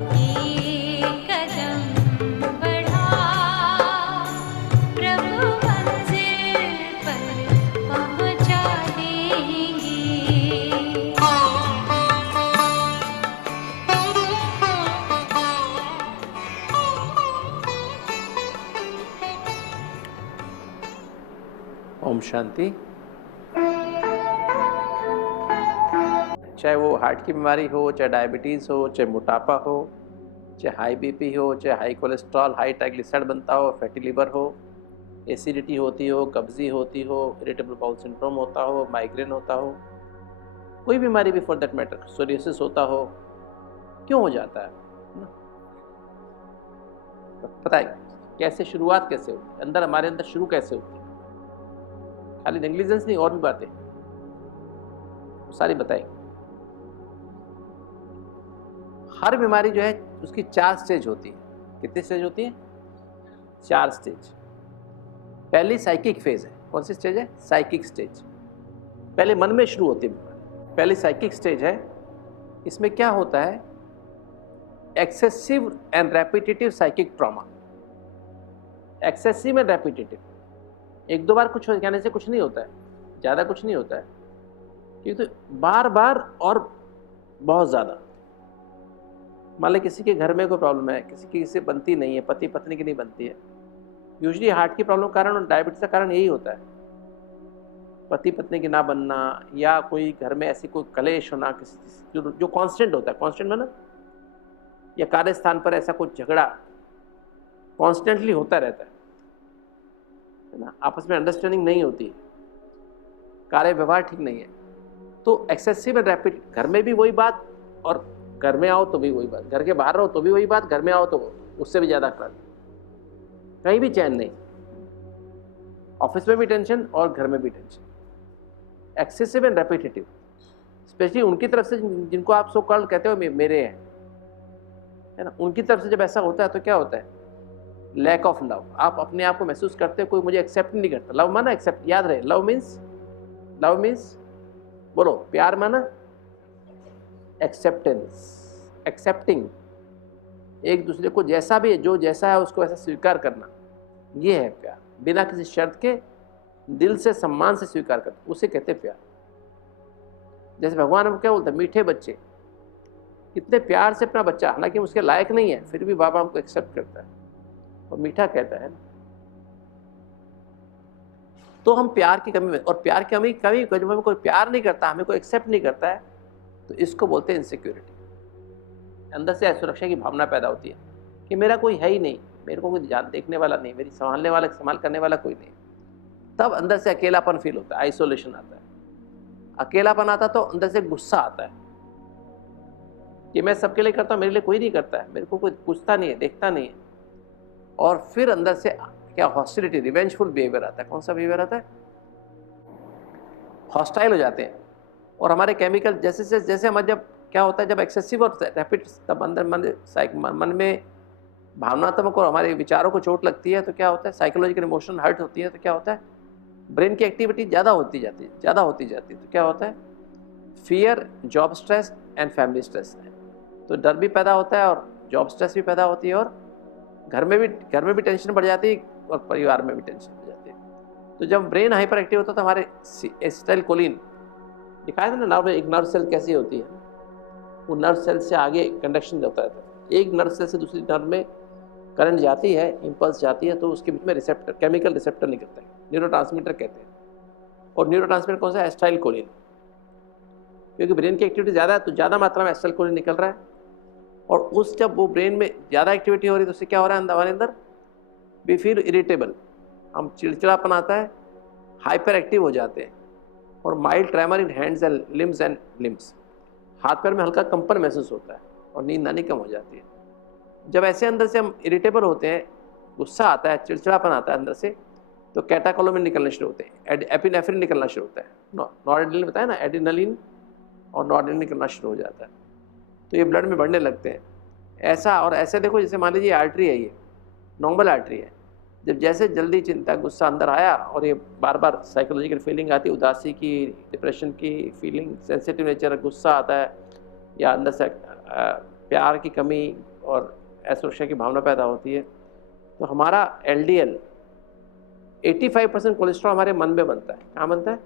एक कदम बढ़ा प्रभु मंजिल पर पहुंचा देंगे। ओम शांति। चाहे वो हार्ट की बीमारी हो, चाहे डायबिटीज़ हो, चाहे मोटापा हो, चाहे हाई बीपी हो, चाहे हाई कोलेस्ट्रॉल, हाई ट्राइग्लिसराइड बनता हो, फैटी लिवर हो, एसिडिटी होती हो, कब्जी होती हो, इरिटेबल बाउल सिंड्रोम होता हो, माइग्रेन होता हो, कोई बीमारी भी फॉर दैट मैटर, सोरियासिस होता हो, क्यों हो जाता है ना? पता है कैसे शुरुआत कैसे होती है, अंदर हमारे अंदर शुरू कैसे होती है? खाली नेग्लिजेंस नहीं, और भी बातें सारी बताएंगे। हर बीमारी जो है उसकी 4 स्टेज होती है। कितनी स्टेज होती है? 4 स्टेज। पहली साइकिक फेज है। कौन सी स्टेज है? Psychic stage. पहले मन में शुरू होती है बीमारी। पहली साइकिक स्टेज है। इसमें क्या होता है? Excessive and repetitive psychic trauma. Excessive and repetitive, एक दो बार कुछ हो जाने से कुछ नहीं होता है, ज़्यादा कुछ नहीं होता है, क्योंकि बार बार और बहुत ज़्यादा। मान लो किसी के घर में कोई प्रॉब्लम है, किसी से बनती नहीं है, पति पत्नी की नहीं बनती है। यूजुअली हार्ट की प्रॉब्लम कारण और डायबिटीज का कारण यही होता है, पति पत्नी की ना बनना, या कोई घर में ऐसी कोई कलेश होना, किसी जो कांस्टेंट होता है। कांस्टेंट मतलब, या कार्यस्थान पर ऐसा कोई झगड़ा कॉन्स्टेंटली होता रहता है ना, आपस में अंडरस्टैंडिंग नहीं होती है, कार्य व्यवहार ठीक नहीं है, तो एक्सेसिव एंड रैपिड। घर में भी वही बात, और घर में आओ तो भी वही बात, घर के बाहर रहो तो भी वही बात, घर में आओ तो उससे भी ज़्यादा खराब, कहीं भी चैन नहीं, ऑफिस में भी टेंशन और घर में भी tension. Excessive and repetitive, specially उनकी तरफ से जिनको आप सो कॉल्ड कहते हो मेरे हैं, है ना, उनकी तरफ से जब ऐसा होता है तो क्या होता है? Lack of love. आप अपने आप को महसूस करते हो कोई मुझे एक्सेप्ट नहीं करता। लव माना एक्सेप्ट, याद रहे, लव मीन्स बोलो, प्यार माना एक्सेप्टेंस, एक्सेप्टिंग, एक दूसरे को जैसा भी है, जो जैसा है उसको ऐसा स्वीकार करना, ये है प्यार। बिना किसी शर्त के दिल से सम्मान से स्वीकार करना, उसे कहते हैं प्यार। जैसे भगवान हम क्या बोलते हैं, मीठे बच्चे, कितने प्यार से अपना बच्चा, हालांकि उसके लायक नहीं है, फिर भी बाबा हमको एक्सेप्ट करता है और मीठा कहता है ना। तो हम प्यार की कमी में, और प्यार की कमी जब हमें कोई प्यार नहीं करता, हमें कोई एक्सेप्ट नहीं करता है, तो इसको बोलते हैं इनसिक्योरिटी। अंदर से असुरक्षा की भावना पैदा होती है कि मेरा कोई है ही नहीं, मेरे को कोई देखने वाला नहीं, मेरी संभाल करने वाला कोई नहीं। तब अंदर से अकेलापन फील होता है, आइसोलेशन आता है। अकेलापन आता तो अंदर से गुस्सा आता है कि मैं सबके लिए करता हूँ, मेरे लिए कोई नहीं करता है, मेरे को कोई पूछता नहीं है, देखता नहीं है। और फिर अंदर से क्या, हॉस्टिलिटी, रिवेंजफुल बिहेवियर आता है। कौन सा बिहेवियर आता है? हॉस्टाइल हो जाते हैं। और हमारे केमिकल जैसे हमारे, जब क्या होता है, जब एक्सेसिव और रैपिड, तब अंदर मन में भावनात्मक और हमारे विचारों को चोट लगती है, तो क्या होता है, साइकोलॉजिकल इमोशनल हर्ट होती है, तो क्या होता है, ब्रेन की एक्टिविटी ज़्यादा होती जाती है, तो क्या होता है, fear, job stress and family stress है। तो डर भी पैदा होता है और जॉब स्ट्रेस भी पैदा होती है, और घर में भी टेंशन बढ़ जाती है और परिवार में भी टेंशन बढ़ जाती है। तो जब ब्रेन हाइपर एक्टिव होता है तो हमारे एसिटाइलकोलिन दिखाया था ना, एक नर्व सेल कैसी होती है, वो नर्व सेल से आगे कंडक्शन होता है, एक नर्व सेल से दूसरी नर्व में करंट जाती है, इंपल्स जाती है, तो उसके बीच में रिसेप्टर, केमिकल रिसेप्टर निकलता है, न्यूरोट्रांसमीटर कहते हैं। और न्यूरोट्रांसमीटर कौन सा है? एसिटाइलकोलिन। क्योंकि ब्रेन की एक्टिविटी ज़्यादा है तो ज़्यादा मात्रा में एसिटाइलकोलिन निकल रहा है, और जब वो ब्रेन में ज़्यादा एक्टिविटी हो रही है तो उससे क्या हो रहा है, हमारे अंदर वी फील इरिटेबल, हम चिड़चिड़ापन आता है, हाइपर एक्टिव हो जाते हैं, और mild tremor in hands and limbs, हाथ पैर में हल्का कंपन महसूस होता है, और नींद आनी कम हो जाती है। जब ऐसे अंदर से हम इरिटेबल होते हैं, गुस्सा आता है, चिड़चिड़ापन आता है अंदर से, तो कैटाकोलोमिन निकलने शुरू होते हैं, एपिनेफ्रिन निकलना शुरू होता है, नॉरएड्रेनलिन बताया ना, एड्रेनलिन और नॉरएड्रेनलिन निकलना शुरू हो जाता है, तो ये ब्लड में बढ़ने लगते हैं। ऐसा और ऐसे देखो, जैसे मान लीजिए आर्टरी है, ये नॉर्मल आर्टरी है, जब जैसे जल्दी चिंता, गुस्सा अंदर आया, और ये बार बार साइकोलॉजिकल फीलिंग आती है, उदासी की, डिप्रेशन की फीलिंग, सेंसिटिव नेचर, गुस्सा आता है, या अंदर से प्यार की कमी और असुरक्षा की भावना पैदा होती है। तो हमारा LDL 85% कोलेस्ट्रॉल हमारे मन में बनता है। कहाँ बनता है?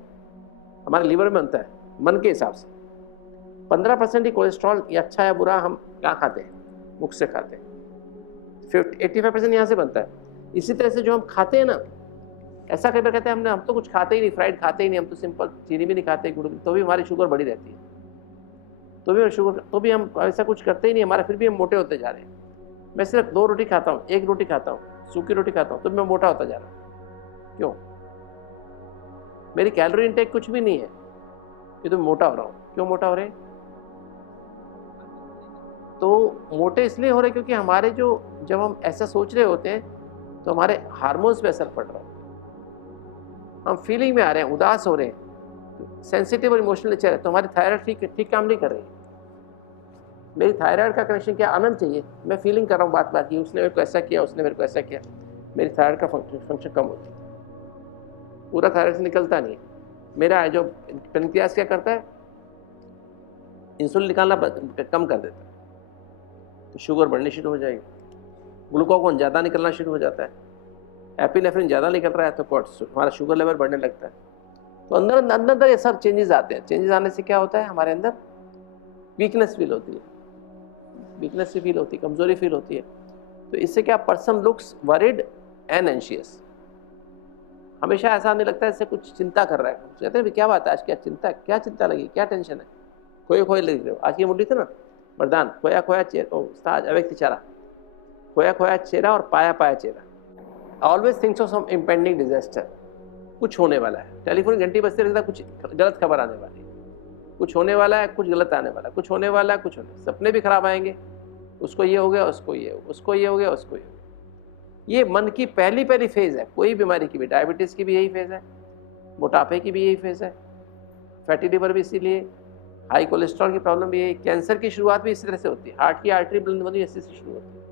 हमारे लीवर में बनता है, मन के हिसाब से। 15% ही कोलेस्ट्रॉल, ये अच्छा या बुरा, हम क्या खाते हैं? मुख से खाते हैं। 85% यहाँ से बनता है। इसी तरह से जो हम खाते हैं ना, ऐसा कई बार कहते हैं हम तो कुछ खाते ही नहीं, फ्राइड खाते ही नहीं, हम तो सिंपल चीनी भी नहीं खाते, गुड़ भी, तो भी हमारी शुगर बढ़ी रहती है। तो भी हम ऐसा कुछ करते ही नहीं, हमारा फिर भी हम मोटे होते जा रहे हैं। मैं सिर्फ 2 रोटी खाता हूँ, 1 रोटी खाता हूँ, सूखी रोटी खाता हूँ, तो भी मैं मोटा होता जा रहा हूँ। क्यों? मेरी कैलोरी इनटेक कुछ भी नहीं है, ये तो मोटा हो रहा हूँ। क्यों मोटा हो रहे हैं? तो मोटे इसलिए हो रहे क्योंकि हमारे जब हम ऐसा सोच रहे होते हैं तो हमारे हार्मोन्स पे असर पड़ रहा है, हम फीलिंग में आ रहे हैं, उदास हो रहे हैं, सेंसिटिव और इमोशनल नेचर है, तो हमारी थायराइड ठीक काम नहीं कर रही है। मेरी थायराइड का कनेक्शन क्या? आनंद चाहिए। मैं फीलिंग कर रहा हूँ बात की, उसने मेरे को ऐसा किया, उसने मेरे को ऐसा किया, मेरी थायराइड का फंक्शन कम होता है, पूरा थायराइड से निकलता नहीं है। मेरा जो पेनक्रियास क्या करता है? इंसुलिन निकालना कम कर देता है, तो शुगर बढ़नी शुरू हो जाएगी, ग्लूकागोन ज़्यादा निकलना शुरू हो जाता है, एपिनेफ्रिन ज़्यादा निकल रहा है तो हमारा शुगर लेवल बढ़ने लगता है। तो अंदर ये सब चेंजेस आते हैं। चेंजेस आने से क्या होता है? हमारे अंदर वीकनेस फील होती है, वीकनेस से फील होती है, कमजोरी फील होती है। तो इससे क्या? Person looks worried and anxious. हमेशा ऐसा नहीं लगता है जैसे कुछ चिंता कर रहा है। कहते हैं क्या बात है आज, क्या चिंता, क्या चिंता लगी, क्या टेंशन है? खोए लग रहे हो। आज की मुड्डी थे ना, वरदान, खोया अव्यक्त चेहरा, खोया चेहरा और पाया चेहरा। Always thinks of some impending disaster, कुछ होने वाला है। टेलीफोन घंटी बजते रहता है, कुछ गलत खबर आने वाली है, कुछ होने वाला है, कुछ गलत आने वाला है, कुछ होने वाला है, कुछ होने, सपने भी खराब आएंगे, उसको ये हो गया, उसको ये हो गया, उसको ये हो गया, उसको ये हो गया। ये मन की पहली फेज है, कोई बीमारी की भी, डायबिटीज की भी यही फेज है, मोटापे की भी यही फेज है, फैटी लिवर भी इसीलिए, हाई कोलेस्ट्रॉल की प्रॉब्लम भी यही, कैंसर की शुरुआत भी इसी तरह से होती है, हार्ट की आर्टरी बुलंदी ऐसे से शुरू होती है।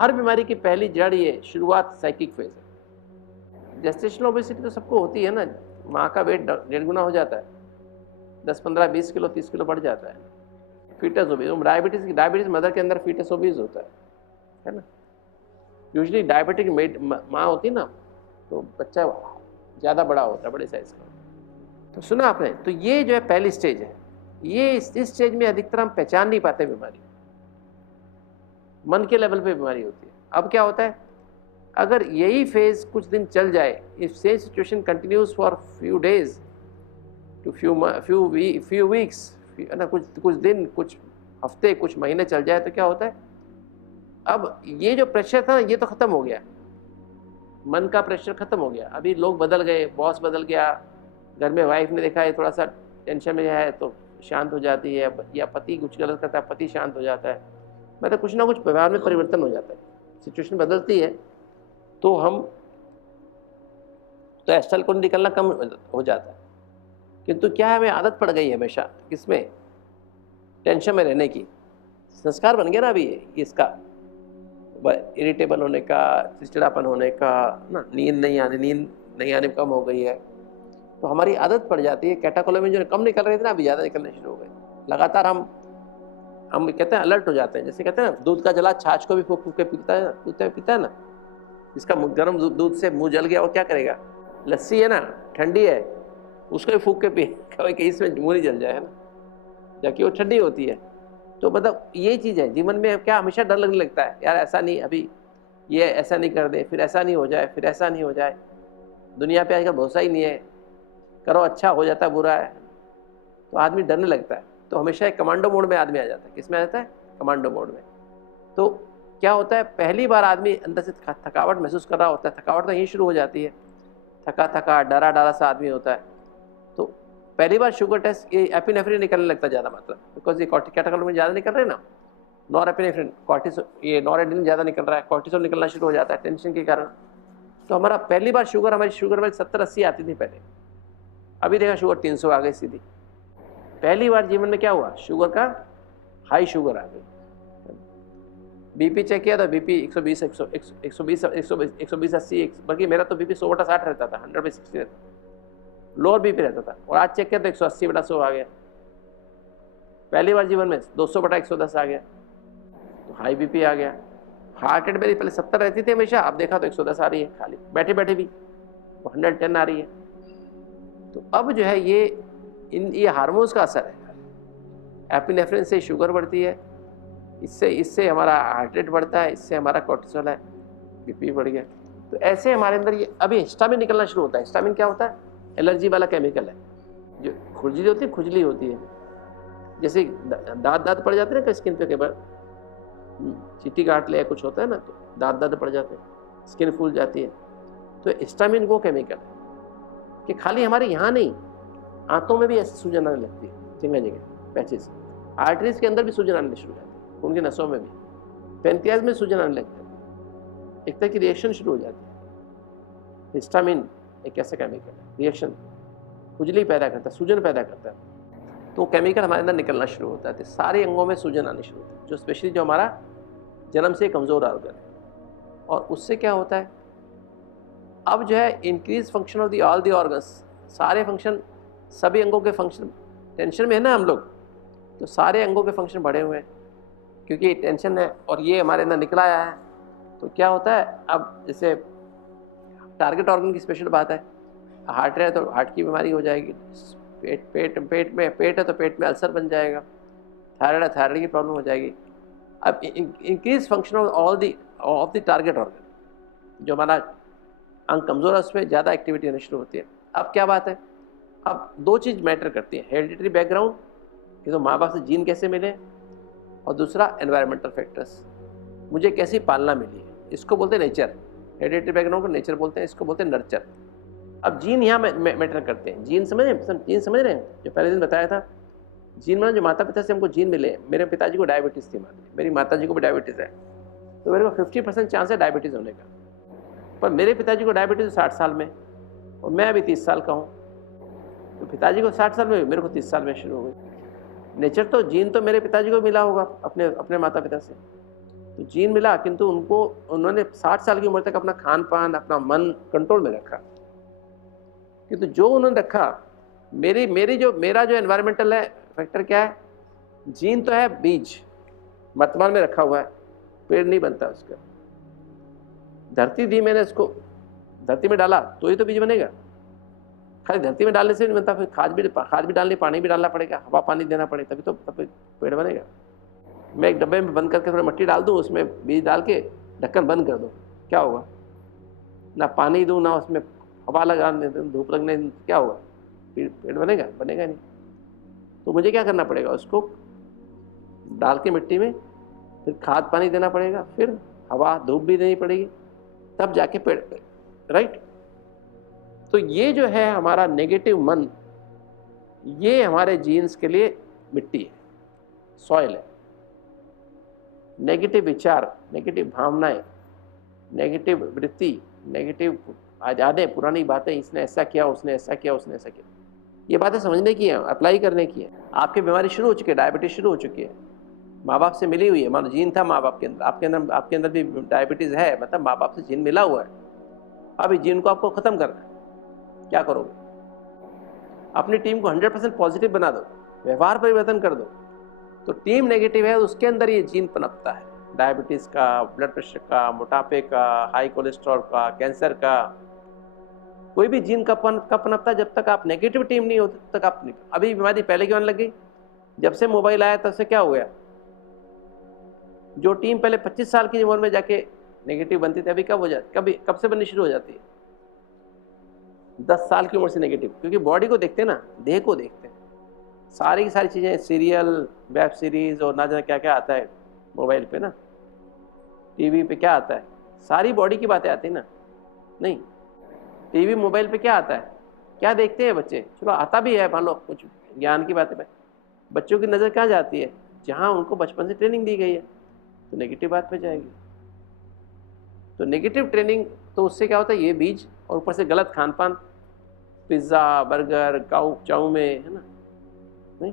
हर बीमारी की पहली जड़ ये शुरुआत साइकिक फेज है। जेस्टेशनल ओबेसिटी तो सबको होती है ना, माँ का वेट 1.5 गुना हो जाता है, 10, 15, 20 किलो, 30 किलो बढ़ जाता है। फीटस ओबीज, डायबिटीज मदर के अंदर फीटस ओबीज होता है ना। यूजुअली डायबिटिक माँ होती है ना, तो बच्चा ज़्यादा बड़ा होता है, बड़े साइज का। तो सुना आपने? तो ये जो है पहली स्टेज है। ये इस स्टेज में अधिकतर हम पहचान नहीं पाते बीमारी, मन के लेवल पे बीमारी होती है। अब क्या होता है? अगर यही फेज कुछ दिन चल जाए, if same situation continues for few days to few weeks, ना, कुछ दिन, कुछ हफ्ते, कुछ महीने चल जाए, तो क्या होता है? अब ये जो प्रेशर था ये तो खत्म हो गया, मन का प्रेशर खत्म हो गया। अभी लोग बदल गए, बॉस बदल गया, घर में वाइफ ने देखा है थोड़ा सा टेंशन में है तो शांत हो जाती है, या पति कुछ गलत करता है, पति शांत हो जाता है, मतलब कुछ ना कुछ व्यवहार में परिवर्तन हो जाता है, सिचुएशन बदलती है, तो हम तो एस्ट्रल को निकलना कम हो जाता है। किंतु क्या है, हमें आदत पड़ गई है हमेशा किसमें? टेंशन में रहने की। संस्कार बन गया ना अभी इसका, इरिटेबल होने का, चिड़चिड़ापन होने का ना, नींद नहीं आने कम हो गई है, तो हमारी आदत पड़ जाती है। कैटाकोलामिन जो कम निकल रहे थे ना, अभी ज़्यादा निकलने शुरू हो गए। लगातार हम कहते हैं अलर्ट हो जाते हैं। जैसे कहते हैं ना, दूध का जला छाछ को भी फूक फूक के पीता है ना। जिसका गर्म दूध से मुंह जल गया वो क्या करेगा? लस्सी है ना, ठंडी है, उसको भी फूक के पी, कभी इसमें मुंह नहीं जल जाए, है ना, जबकि वो ठंडी होती है। तो मतलब ये चीज़ है जीवन में, क्या हमेशा डर लगने लगता है, यार ऐसा नहीं, अभी ये ऐसा नहीं कर दे, फिर ऐसा नहीं हो जाए, फिर ऐसा नहीं हो जाए। दुनिया पे आजकल भरोसा ही नहीं है, करो अच्छा हो जाता है, बुरा है, तो आदमी डरने लगता है। तो हमेशा एक कमांडो मोड में आदमी आ जाता है। किस में आ जाता है? कमांडो मोड में। तो क्या होता है, पहली बार आदमी अंदर से थकावट महसूस कर रहा होता है, थकावट तो यहीं शुरू हो जाती है, थका डरा सा आदमी होता है। तो पहली बार शुगर टेस्ट, ये एपिनेफ्रिन निकलने लगता है ज़्यादा, मतलब बिकॉज ये कैटाकोलामिन ज़्यादा निकल रहे हैं ना, नॉर एपिनेफ्रिन, ये नॉरेड्रेनालिन ज़्यादा निकल रहा है, कॉर्टिसोल निकलना शुरू हो जाता है टेंशन के कारण। तो हमारा पहली बार हमारी शुगर में 70-80 आती थी पहले, अभी देखा शुगर 300 आ गई सीधी। पहली बार जीवन में क्या हुआ, शुगर का हाई शुगर आ गई। बीपी चेक किया था, बीपी 120 80, बल्कि मेरा तो बीपी 100/60 रहता था, 100/60 रहता था, लोअर बीपी रहता था। और आज चेक किया तो 180/100 आ गया। पहली बार जीवन में 200/110 आ गया, तो हाई बीपी आ गया। हार्ट रेट मेरी पहले 70 रहती थी हमेशा, अब देखा तो 110 आ रही है, खाली बैठे बैठे भी 110 आ रही है। तो अब जो है ये हार्मोन्स का असर है। एपिनेफ्रिन से शुगर बढ़ती है, इससे हमारा हार्ट रेट बढ़ता है, इससे हमारा कोर्टिसोल है, बीपी बढ़ गया। तो ऐसे हमारे अंदर ये अभी हिस्टामिन निकलना शुरू होता है। हिस्टामिन क्या होता है? एलर्जी वाला केमिकल है। जो खुजली होती है, जैसे दांत पड़ जाते हैं ना स्किन पे, कई बार चींटी काट ले या कुछ होता है ना, तो दांत पड़ जाते हैं, स्किन फूल जाती है। तो हिस्टामिन वो केमिकल है कि खाली हमारे यहाँ नहीं, आंतों में भी ऐसे सूजन आने लगती है, जगह जगह पैचेस, आर्टरीज के अंदर भी सूजन आने शुरू हो जाती है, उनकी नसों में भी, पेनक्रियाज में सूजन आने लगती है, एक तरह की रिएक्शन शुरू हो जाती है। हिस्टामिन एक ऐसा केमिकल है, रिएक्शन, खुजली पैदा करता है, सूजन पैदा करता है। तो केमिकल हमारे अंदर निकलना शुरू होता है, तो सारे अंगों में सूजन आनी शुरू होती है, जो स्पेशली जो हमारा जन्म से कमज़ोर ऑर्गन है। और उससे क्या होता है, अब जो है increase function of all the organs, सारे फंक्शन, सभी अंगों के फंक्शन, टेंशन में है ना हम लोग, तो सारे अंगों के फंक्शन बढ़े हुए हैं, क्योंकि टेंशन है और ये हमारे अंदर निकला आया है। तो क्या होता है, अब जैसे टारगेट ऑर्गन की स्पेशल बात है, हार्ट है तो हार्ट की बीमारी हो जाएगी, पेट है तो पेट में अल्सर बन जाएगा, थायराइड है थायराइड की प्रॉब्लम हो जाएगी। अब increase function of the target organ, जो हमारा अंग कमज़ोर है उसमें ज़्यादा एक्टिविटी होनी शुरू होती है। अब क्या बात है, अब दो चीज़ मैटर करती है, हेरिडिटरी बैकग्राउंड, कि तो माँ बाप से जीन कैसे मिले, और दूसरा एनवायरमेंटल फैक्टर्स, मुझे कैसी पालना मिली है, इसको बोलते हैं नेचर। हेरिडिटरी बैकग्राउंड को नेचर बोलते हैं, इसको बोलते हैं नर्चर। अब जीन यहाँ मैटर करते हैं। जीन समझ रहे हैं, जो पहले दिन बताया था, जीन में जो माता पिता से हमको जीन मिले, मेरे पिताजी को डायबिटीज़ थी, मेरी माता जी को भी डायबिटीज़ है, तो मेरे को 50% चांस है डायबिटीज़ होने का। पर मेरे पिताजी को डायबिटीज़ 60 साल में, और मैं अभी 30 साल का हूँ, तो पिताजी को 60 साल में, मेरे को 30 साल में शुरू हो गई। नेचर तो, जीन तो मेरे पिताजी को मिला होगा अपने माता पिता से, तो जीन मिला, किंतु उन्होंने 60 साल की उम्र तक अपना खान पान, अपना मन कंट्रोल में रखा। किंतु जो उन्होंने रखा, मेरा जो एनवायरमेंटल है फैक्टर क्या है, जीन तो है बीज, वर्तमान में रखा हुआ है, पेड़ नहीं बनता उसका। धरती दी मैंने, उसको धरती में डाला तो ही तो बीज बनेगा, खाली धरती में डालने से नहीं बनता, फिर खाद भी डालनी, पानी भी डालना पड़ेगा, हवा पानी देना पड़ेगा, तभी पेड़ बनेगा। मैं एक डब्बे में बंद करके थोड़ा मिट्टी डाल दूँ, उसमें बीज डाल के ढक्कन बंद कर दूँ, क्या होगा? ना पानी दूँ, ना उसमें हवा लगाने दूँ, धूप लगने, क्या होगा? पेड़ बनेगा नहीं। तो मुझे क्या करना पड़ेगा, उसको डाल के मिट्टी में, फिर खाद पानी देना पड़ेगा, फिर हवा धूप भी देनी पड़ेगी, तब जाके पेड़, राइट? तो ये जो है हमारा नेगेटिव मन, ये हमारे जीन्स के लिए मिट्टी है, सॉइल है। नेगेटिव विचार, नेगेटिव भावनाएं, नेगेटिव वृत्ति, नेगेटिव यादें, पुरानी बातें, इसने ऐसा किया, उसने ऐसा किया, ये बातें समझने की है, अप्लाई करने की है। आपकी बीमारी शुरू हो चुकी है, डायबिटीज शुरू हो चुकी है, माँ बाप से मिली हुई है, मान जीन था माँ बाप के अंदर, आपके अंदर भी डायबिटीज़ है, मतलब माँ बाप से जीन मिला हुआ है। अब इस जीन को आपको ख़त्म करना है, क्या करोगे? अपनी टीम को 100% पॉजिटिव बना दो, व्यवहार परिवर्तन कर दो। तो टीम नेगेटिव है, उसके अंदर ये जीन पनपता है, डायबिटीज़ का, ब्लड प्रेशर का, मोटापे का, हाई कोलेस्ट्रॉल का, कैंसर का। कोई भी जीन कब पनपता है? जब तक आप नेगेटिव टीम नहीं होती तब तक आप नहीं। अभी बीमारी पहले की होने लग गई, जब से मोबाइल आया तब से क्या हो गया, जो टीम पहले 25 साल की उम्र में जाके नेगेटिव बनती थी, अभी कब हो जाती, कब से बननी शुरू हो जाती है? 10 साल की उम्र से नेगेटिव, क्योंकि बॉडी को देखते हैं ना, देह को देखते हैं, सारी की सारी चीज़ें, सीरियल, वेब सीरीज और ना जाने क्या क्या आता है मोबाइल पे ना, टीवी पे क्या आता है, सारी बॉडी की बातें आती है ना। नहीं, टीवी मोबाइल पे क्या आता है, क्या देखते हैं बच्चे? चलो आता भी है, मान लो कुछ ज्ञान की बातें, बच्चों की नज़र कहाँ जाती है? जहाँ उनको बचपन से ट्रेनिंग दी गई है, तो नेगेटिव बात पे जाएगी। तो नेगेटिव ट्रेनिंग, तो उससे क्या होता है, ये बीज, और ऊपर से गलत खान पान, पिज़्ज़ा, बर्गर, चाउमीन, है ना, नहीं,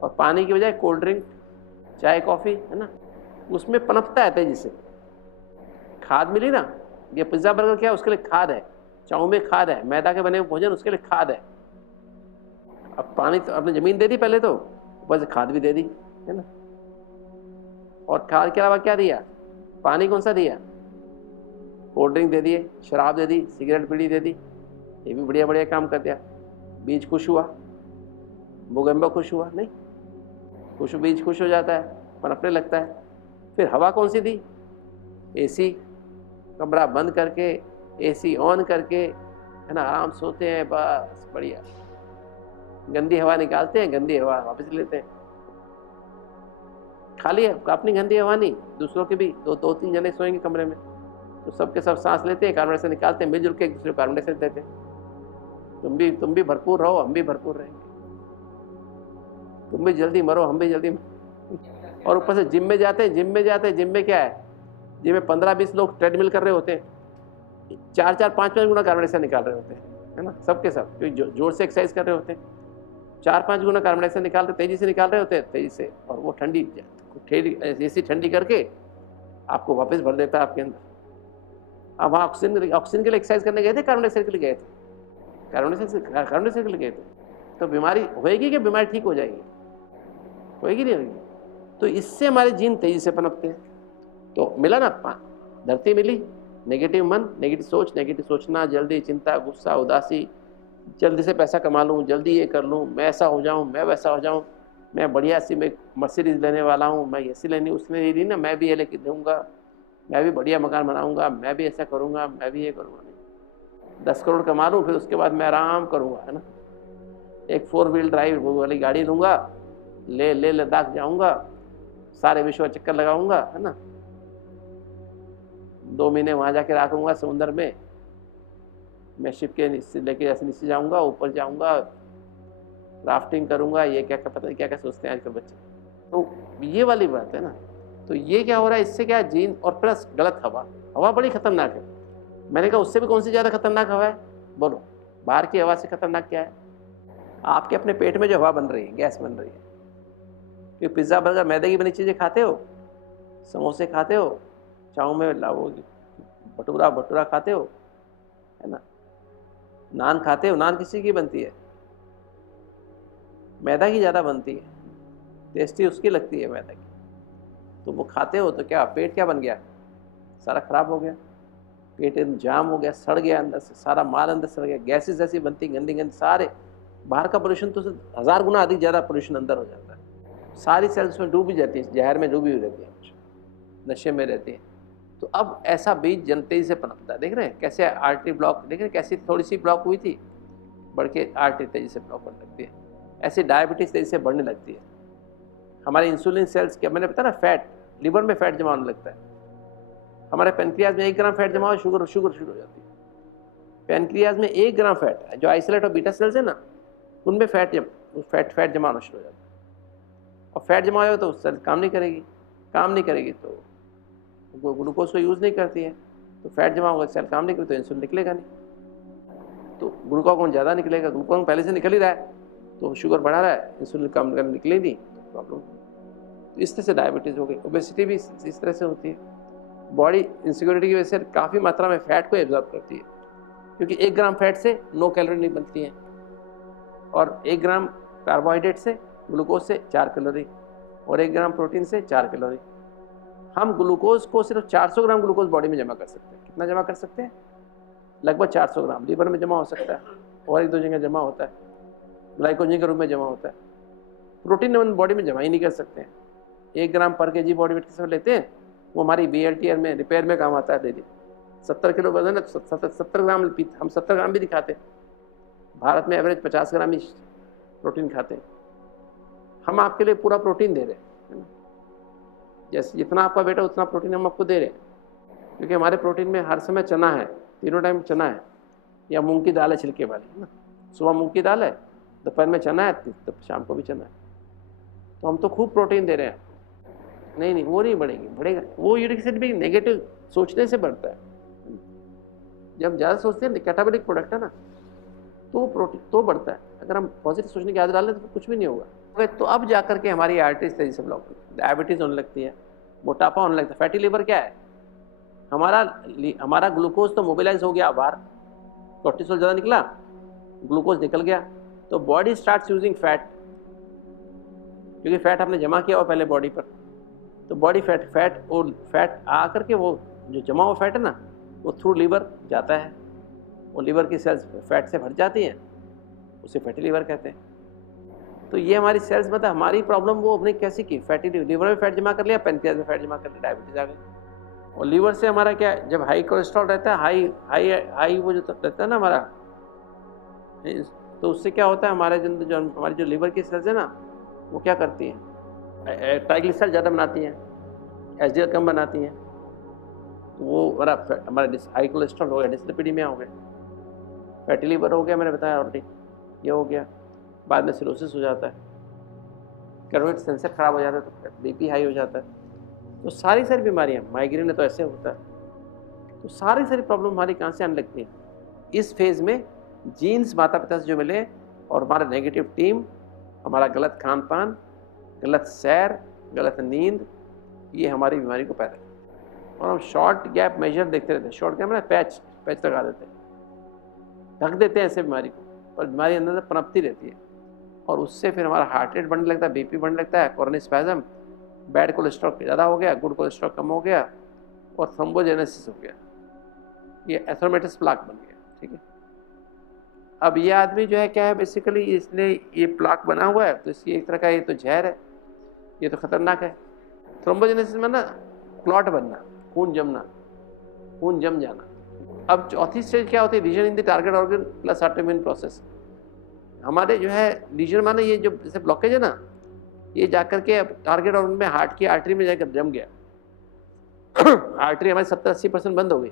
और पानी की बजाय कोल्ड ड्रिंक, चाय, कॉफ़ी, है ना, उसमें पनपता है तेजी से। खाद मिली ना, ये पिज़्ज़ा बर्गर क्या है, उसके लिए खाद है, चाउमीन में खाद है, मैदा के बने हुए भोजन उसके लिए खाद है। अब पानी तो आपने ज़मीन दे दी पहले, तो बस खाद भी दे दी, है ना। और खाद के अलावा क्या दिया? पानी कौन सा दिया? कोल्ड ड्रिंक दे दिए, शराब दे दी, सिगरेट बीड़ी दे दी, ये भी बढ़िया बढ़िया काम कर दिया। बीज खुश हुआ, भूगंबा खुश हुआ? नहीं, बीज खुश हो जाता है, पनपने लगता है। फिर हवा कौन सी दी? एसी, कमरा बंद करके, एसी ऑन करके, है ना, आराम सोते हैं, बस बढ़िया। गंदी हवा निकालते हैं, गंदी हवा वापस लेते हैं। खाली है अपनी गंदी हवा नहीं, दूसरों की भी। दो तीन जने सोएंगे कमरे में तो सबके सब सांस लेते हैं, कार्बन डाइऑक्साइड निकालते हैं, मिलजुल के एक दूसरे को कार्बन डाइऑक्साइड देते हैं। तुम भी भरपूर रहो, हम भी भरपूर रहेंगे। तुम भी जल्दी मरो, हम भी जल्दी और ऊपर से जिम में जाते हैं, जिम में क्या है? जिम में 15-20 लोग ट्रेडमिल कर रहे होते हैं, 4-4, 5-5 गुना कार्बन डाइऑक्साइड निकाल रहे होते हैं, है ना, सबके सब, क्योंकि जोर से एक्सरसाइज कर रहे होते हैं। 4-5 गुना कार्बन डाइऑक्साइड निकाल रहे, तेजी से निकाल रहे होते हैं, तेजी से। और वो ठंडी ऐसी ठंडी करके आपको वापस भर देता है आपके अंदर। अब वहाँ ऑक्सीजन के लिए एक्सरसाइज करने गए थे, कार्बन डाइऑक्साइड के लिए गए थे? कार्बन डाइऑक्साइड के लिए गए थे। तो बीमारी होएगी कि बीमारी ठीक हो जाएगी? होएगी नहीं होगी? तो इससे हमारे जीन तेजी से पनपते हैं। तो मिला ना, धरती मिली, नेगेटिव मन, नेगेटिव सोच, नेगेटिव सोचना, जल्दी चिंता, गुस्सा, उदासी, जल्दी से पैसा कमा लूँ, जल्दी ये कर लूँ, मैं ऐसा हो जाऊँ, मैं वैसा हो जाऊँ, मैं बढ़िया सी मैं मर्सिडीज लेने वाला हूँ, मैं ऐसी लेनी, उसने ले ली ना, मैं भी ये लेके दूँगा, मैं भी बढ़िया मकान बनाऊँगा, मैं भी ऐसा करूँगा, मैं भी ये करूँगा। नहीं, 10 करोड़ कमा लूँ, फिर उसके बाद मैं आराम करूँगा, है ना, एक 4 व्हील ड्राइव वो वाली गाड़ी लूँगा, ले लद्दाख जाऊँगा, सारे विश्व का चक्कर लगाऊँगा, है ना, 2 महीने वहाँ जाके रखूँगा समुद्र में, मैं शिप के नीचे लेके ऐसे नीचे जाऊँगा, ऊपर जाऊँगा, राफ्टिंग करूँगा, ये क्या पता नहीं क्या क्या सोचते हैं आजकल बच्चे। तो ये वाली बात है ना। तो ये क्या हो रहा है, इससे क्या जीन, और प्लस गलत हवा बड़ी खतरनाक है। मैंने कहा उससे भी कौन सी ज़्यादा खतरनाक हवा है? बोलो, बाहर की हवा से खतरनाक क्या है? आपके अपने पेट में जो हवा बन रही है, गैस बन रही है, कि पिज़्ज़ा बर्गर मैदे की बनी चीज़ें खाते हो, समोसे खाते हो, चाउमीन भटूरा खाते हो, है ना, नान खाते हो, नान किसी की बनती है? मैदा की ज़्यादा बनती है, टेस्टी उसकी लगती है मैदा की। तो वो खाते हो तो क्या पेट क्या बन गया? सारा खराब हो गया, पेट जाम हो गया, सड़ गया, अंदर से सारा माल अंदर सड़ गया, गैसेस ऐसी बनती गंदी सारे। बाहर का पोल्यूशन तो 1000 गुना अधिक ज़्यादा पोल्यूशन अंदर हो जाता है। सारी सेल्स में डूबी जाती है, जहर में डूबी हुई रहती है, नशे में रहती है। तो अब ऐसा बीज जनते से पनपता है। देख रहे हैं कैसे आर्टरी ब्लॉक, देख रहे हैं कैसी थोड़ी सी ब्लॉक हुई थी, बढ़ के आर्टरी तेजी से ब्लॉक होने लगती है। ऐसे डायबिटीज़ तेजी से बढ़ने लगती है। हमारे इंसुलिन सेल्स क्या, मैंने बताया ना, फैट, लिवर में फैट जमा होने लगता है। हमारे पेनक्रियाज में 1 ग्राम फैट जमा हो, शुगर शुरू हो जाती है। पेनक्रियाज में 1 ग्राम फैट है, जो आइसोलेट और बीटा सेल्स है ना, उनमें फैट जमा होना शुरू हो जाता है। और फैट जमा हो तो सेल काम नहीं करेगी, तो वो ग्लूकोज को यूज़ नहीं करती है, तो फैट जमा होगा, सेल काम नहीं करेगी, तो इंसुलिन निकलेगा नहीं। तो ग्लूकागोन ज़्यादा निकलेगा, ग्लूकागोन पहले से निकल ही रहा है, तो शुगर बढ़ा रहा है, इंसुलिन कम करने निकले नहीं, प्रॉब्लम। तो इस तरह से डायबिटीज़ हो गई। ओबेसिटी भी इस तरह से होती है। बॉडी इनसिक्योरिटी की वजह से काफ़ी मात्रा में फैट को एब्जॉर्ब करती है, क्योंकि 1 ग्राम फैट से 9 कैलोरी नहीं बनती है, और 1 ग्राम कार्बोहाइड्रेट से, ग्लूकोज से 4 कैलोरी, और 1 ग्राम प्रोटीन से 4 कैलोरी। हम ग्लूकोज को सिर्फ 400 ग्राम ग्लूकोज बॉडी में जमा कर सकते हैं। कितना जमा कर सकते हैं? लगभग 400 ग्राम लीवर में जमा हो सकता है, और 1-2 जगह जमा होता है, ग्लाइकोजन के रूप में जमा होता है। प्रोटीन हम बॉडी में जमा ही नहीं कर सकते हैं। 1 ग्राम पर केजी बॉडी वेट किस लेते हैं, वो हमारी BLTR में रिपेयर में काम आता है डेली। 70 किलो वजन है तो 70 ग्राम, हम 70 ग्राम भी दिखाते हैं। भारत में एवरेज 50 ग्राम ही प्रोटीन खाते हैं। हम आपके लिए पूरा प्रोटीन दे रहे हैं, है ना, जैसे जितना आपका वेट है उतना प्रोटीन हम आपको दे रहे हैं, क्योंकि हमारे प्रोटीन में हर समय चना है, तीनों टाइम चना है, या मूंग की दाल है छिलके वाली, है ना। सुबह मूंग की दाल है, दोपहर में चना है, तो शाम को भी चना है। तो हम तो खूब प्रोटीन दे रहे हैं। नहीं, वो नहीं बढ़ेगा। वो यूरिक एसिड भी नेगेटिव सोचने से बढ़ता है। जब ज़्यादा सोचते हैं, कैटाबॉलिक प्रोडक्ट है ना, तो प्रोटीन तो बढ़ता है। अगर हम पॉजिटिव सोचने की आदत डाल लें तो कुछ भी नहीं होगा। तो अब जाकर के हमारी आर्टरीज तेजी से ब्लॉक होती है, डायबिटीज़ होने लगती है, मोटापा होने लगता है। फैटी लिवर क्या है? हमारा ग्लूकोज तो मोबिलाइज हो गया बाहर, कोर्टिसोल ज़्यादा निकला, ग्लूकोज निकल गया, तो बॉडी स्टार्ट्स यूजिंग फैट। क्योंकि फैट आपने जमा किया हुआ पहले बॉडी पर, तो बॉडी फैट और फैट आकर के वो जो जमा हुआ फैट है ना, वो थ्रू लीवर जाता है, वो लीवर की सेल्स फैट से भर जाती हैं, उसे फैटी लीवर कहते हैं। तो ये हमारी सेल्स मतलब हमारी प्रॉब्लम वो अपने कैसी की, फैटी लीवर में फैट जमा कर लिया, पेनक्रियाज में फैट जमा कर लिया, डायबिटीज आ गई। और लीवर से हमारा क्या, जब हाई कोलेस्ट्रॉल रहता है, हाई वो जो रहता है ना हमारा, तो उससे क्या होता है, हमारी जो लीवर की सेल्स है ना, वो क्या करती हैं, ट्राइग्लिसराइड ज़्यादा बनाती हैं, एचडीएल कम बनाती हैं, वो हमारा हाई कोलेस्ट्रॉल हो गया, डिसलिपिडीमिया हो गया, फैटी लीवर हो गया, मैंने बताया ऑलरेडी, ये हो गया। बाद में सिरोसिस हो जाता है, कैरोटिड सेंसर खराब हो जाता है, तो बीपी हाई हो जाता है। तो सारी बीमारियां, माइग्रेन है तो ऐसे होता है। तो सारी प्रॉब्लम हमारी कहाँ से आने लगती है, इस फेज में जीन्स माता पिता से जो मिले और हमारा नेगेटिव टीम, हमारा गलत खान पान, गलत सैर, गलत नींद, ये हमारी बीमारी को पैदा करता है। और हम शॉर्ट गैप मेजर देखते रहते हैं, शॉर्ट गैप में पैच लगा देते हैं, ढक देते हैं ऐसे बीमारी को, पर बीमारी अंदर से पनपती रहती है, और उससे फिर हमारा हार्ट रेट बढ़ने लगता है, बीपी बढ़ने लगता है, कोरोनरी स्पैज़म, बैड कोलेस्ट्रॉल ज़्यादा हो गया, गुड कोलेस्ट्रॉल कम हो गया, और थ्रोम्बोजेनेसिस हो गया, ये एथेरोमेटस प्लाक बन गया। ठीक है, अब ये आदमी जो है क्या है, बेसिकली इसने ये प्लाक बना हुआ है, तो इसकी एक तरह का ये तो जहर है, ये तो खतरनाक है। थ्रोम्बोजेनेसिस में ना क्लॉट बनना, खून जमना, खून जम जाना। अब चौथी स्टेज क्या होती है, lesion in the target organ plus autoimmune process. हमारे जो है लीजन माने ये जो जैसे ब्लॉकेज है ना, ये जाकर के अब टारगेट ऑर्गन में हार्ट की आर्टरी में जाकर जम गया, आर्टरी हमारी 70-80% बंद हो गई,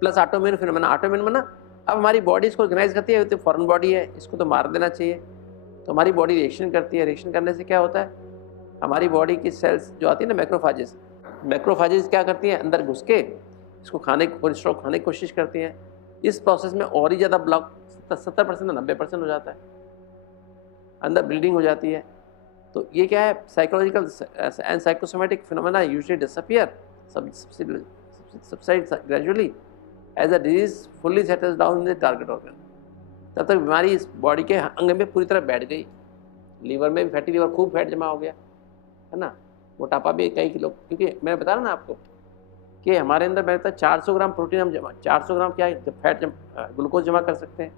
प्लस ऑटोइम्यून फिनोमेना। ऑटोइम्यून में ना अब हमारी बॉडी इसको ऑर्गेनाइज करती है, तो फॉरेन बॉडी है, इसको तो मार देना चाहिए, तो हमारी बॉडी रिएक्शन करती है। रिएक्शन करने से क्या होता है, हमारी बॉडी की सेल्स जो आती है ना, मैक्रोफाजेस क्या करती हैं, अंदर घुस के इसको कोलेस्ट्रॉल खाने की कोशिश करती हैं। इस प्रोसेस में और ही ज़्यादा ब्लॉक 70% 90% हो जाता है, अंदर ब्लीडिंग हो जाती है। तो ये क्या है, psychological and psychosomatic phenomena usually disappear, subside gradually as a disease fully settles down in the target organ. तब तक बीमारी इस बॉडी के अंग में पूरी तरह बैठ गई। लीवर में भी फैटी लीवर, खूब फैट जमा हो गया है ना, मोटापा भी कई किलो, क्योंकि मैंने बताया ना आपको कि हमारे अंदर बैठता है 400 ग्राम प्रोटीन, हम 400 ग्राम क्या है, जब फैट ग्लूकोज जमा कर सकते हैं,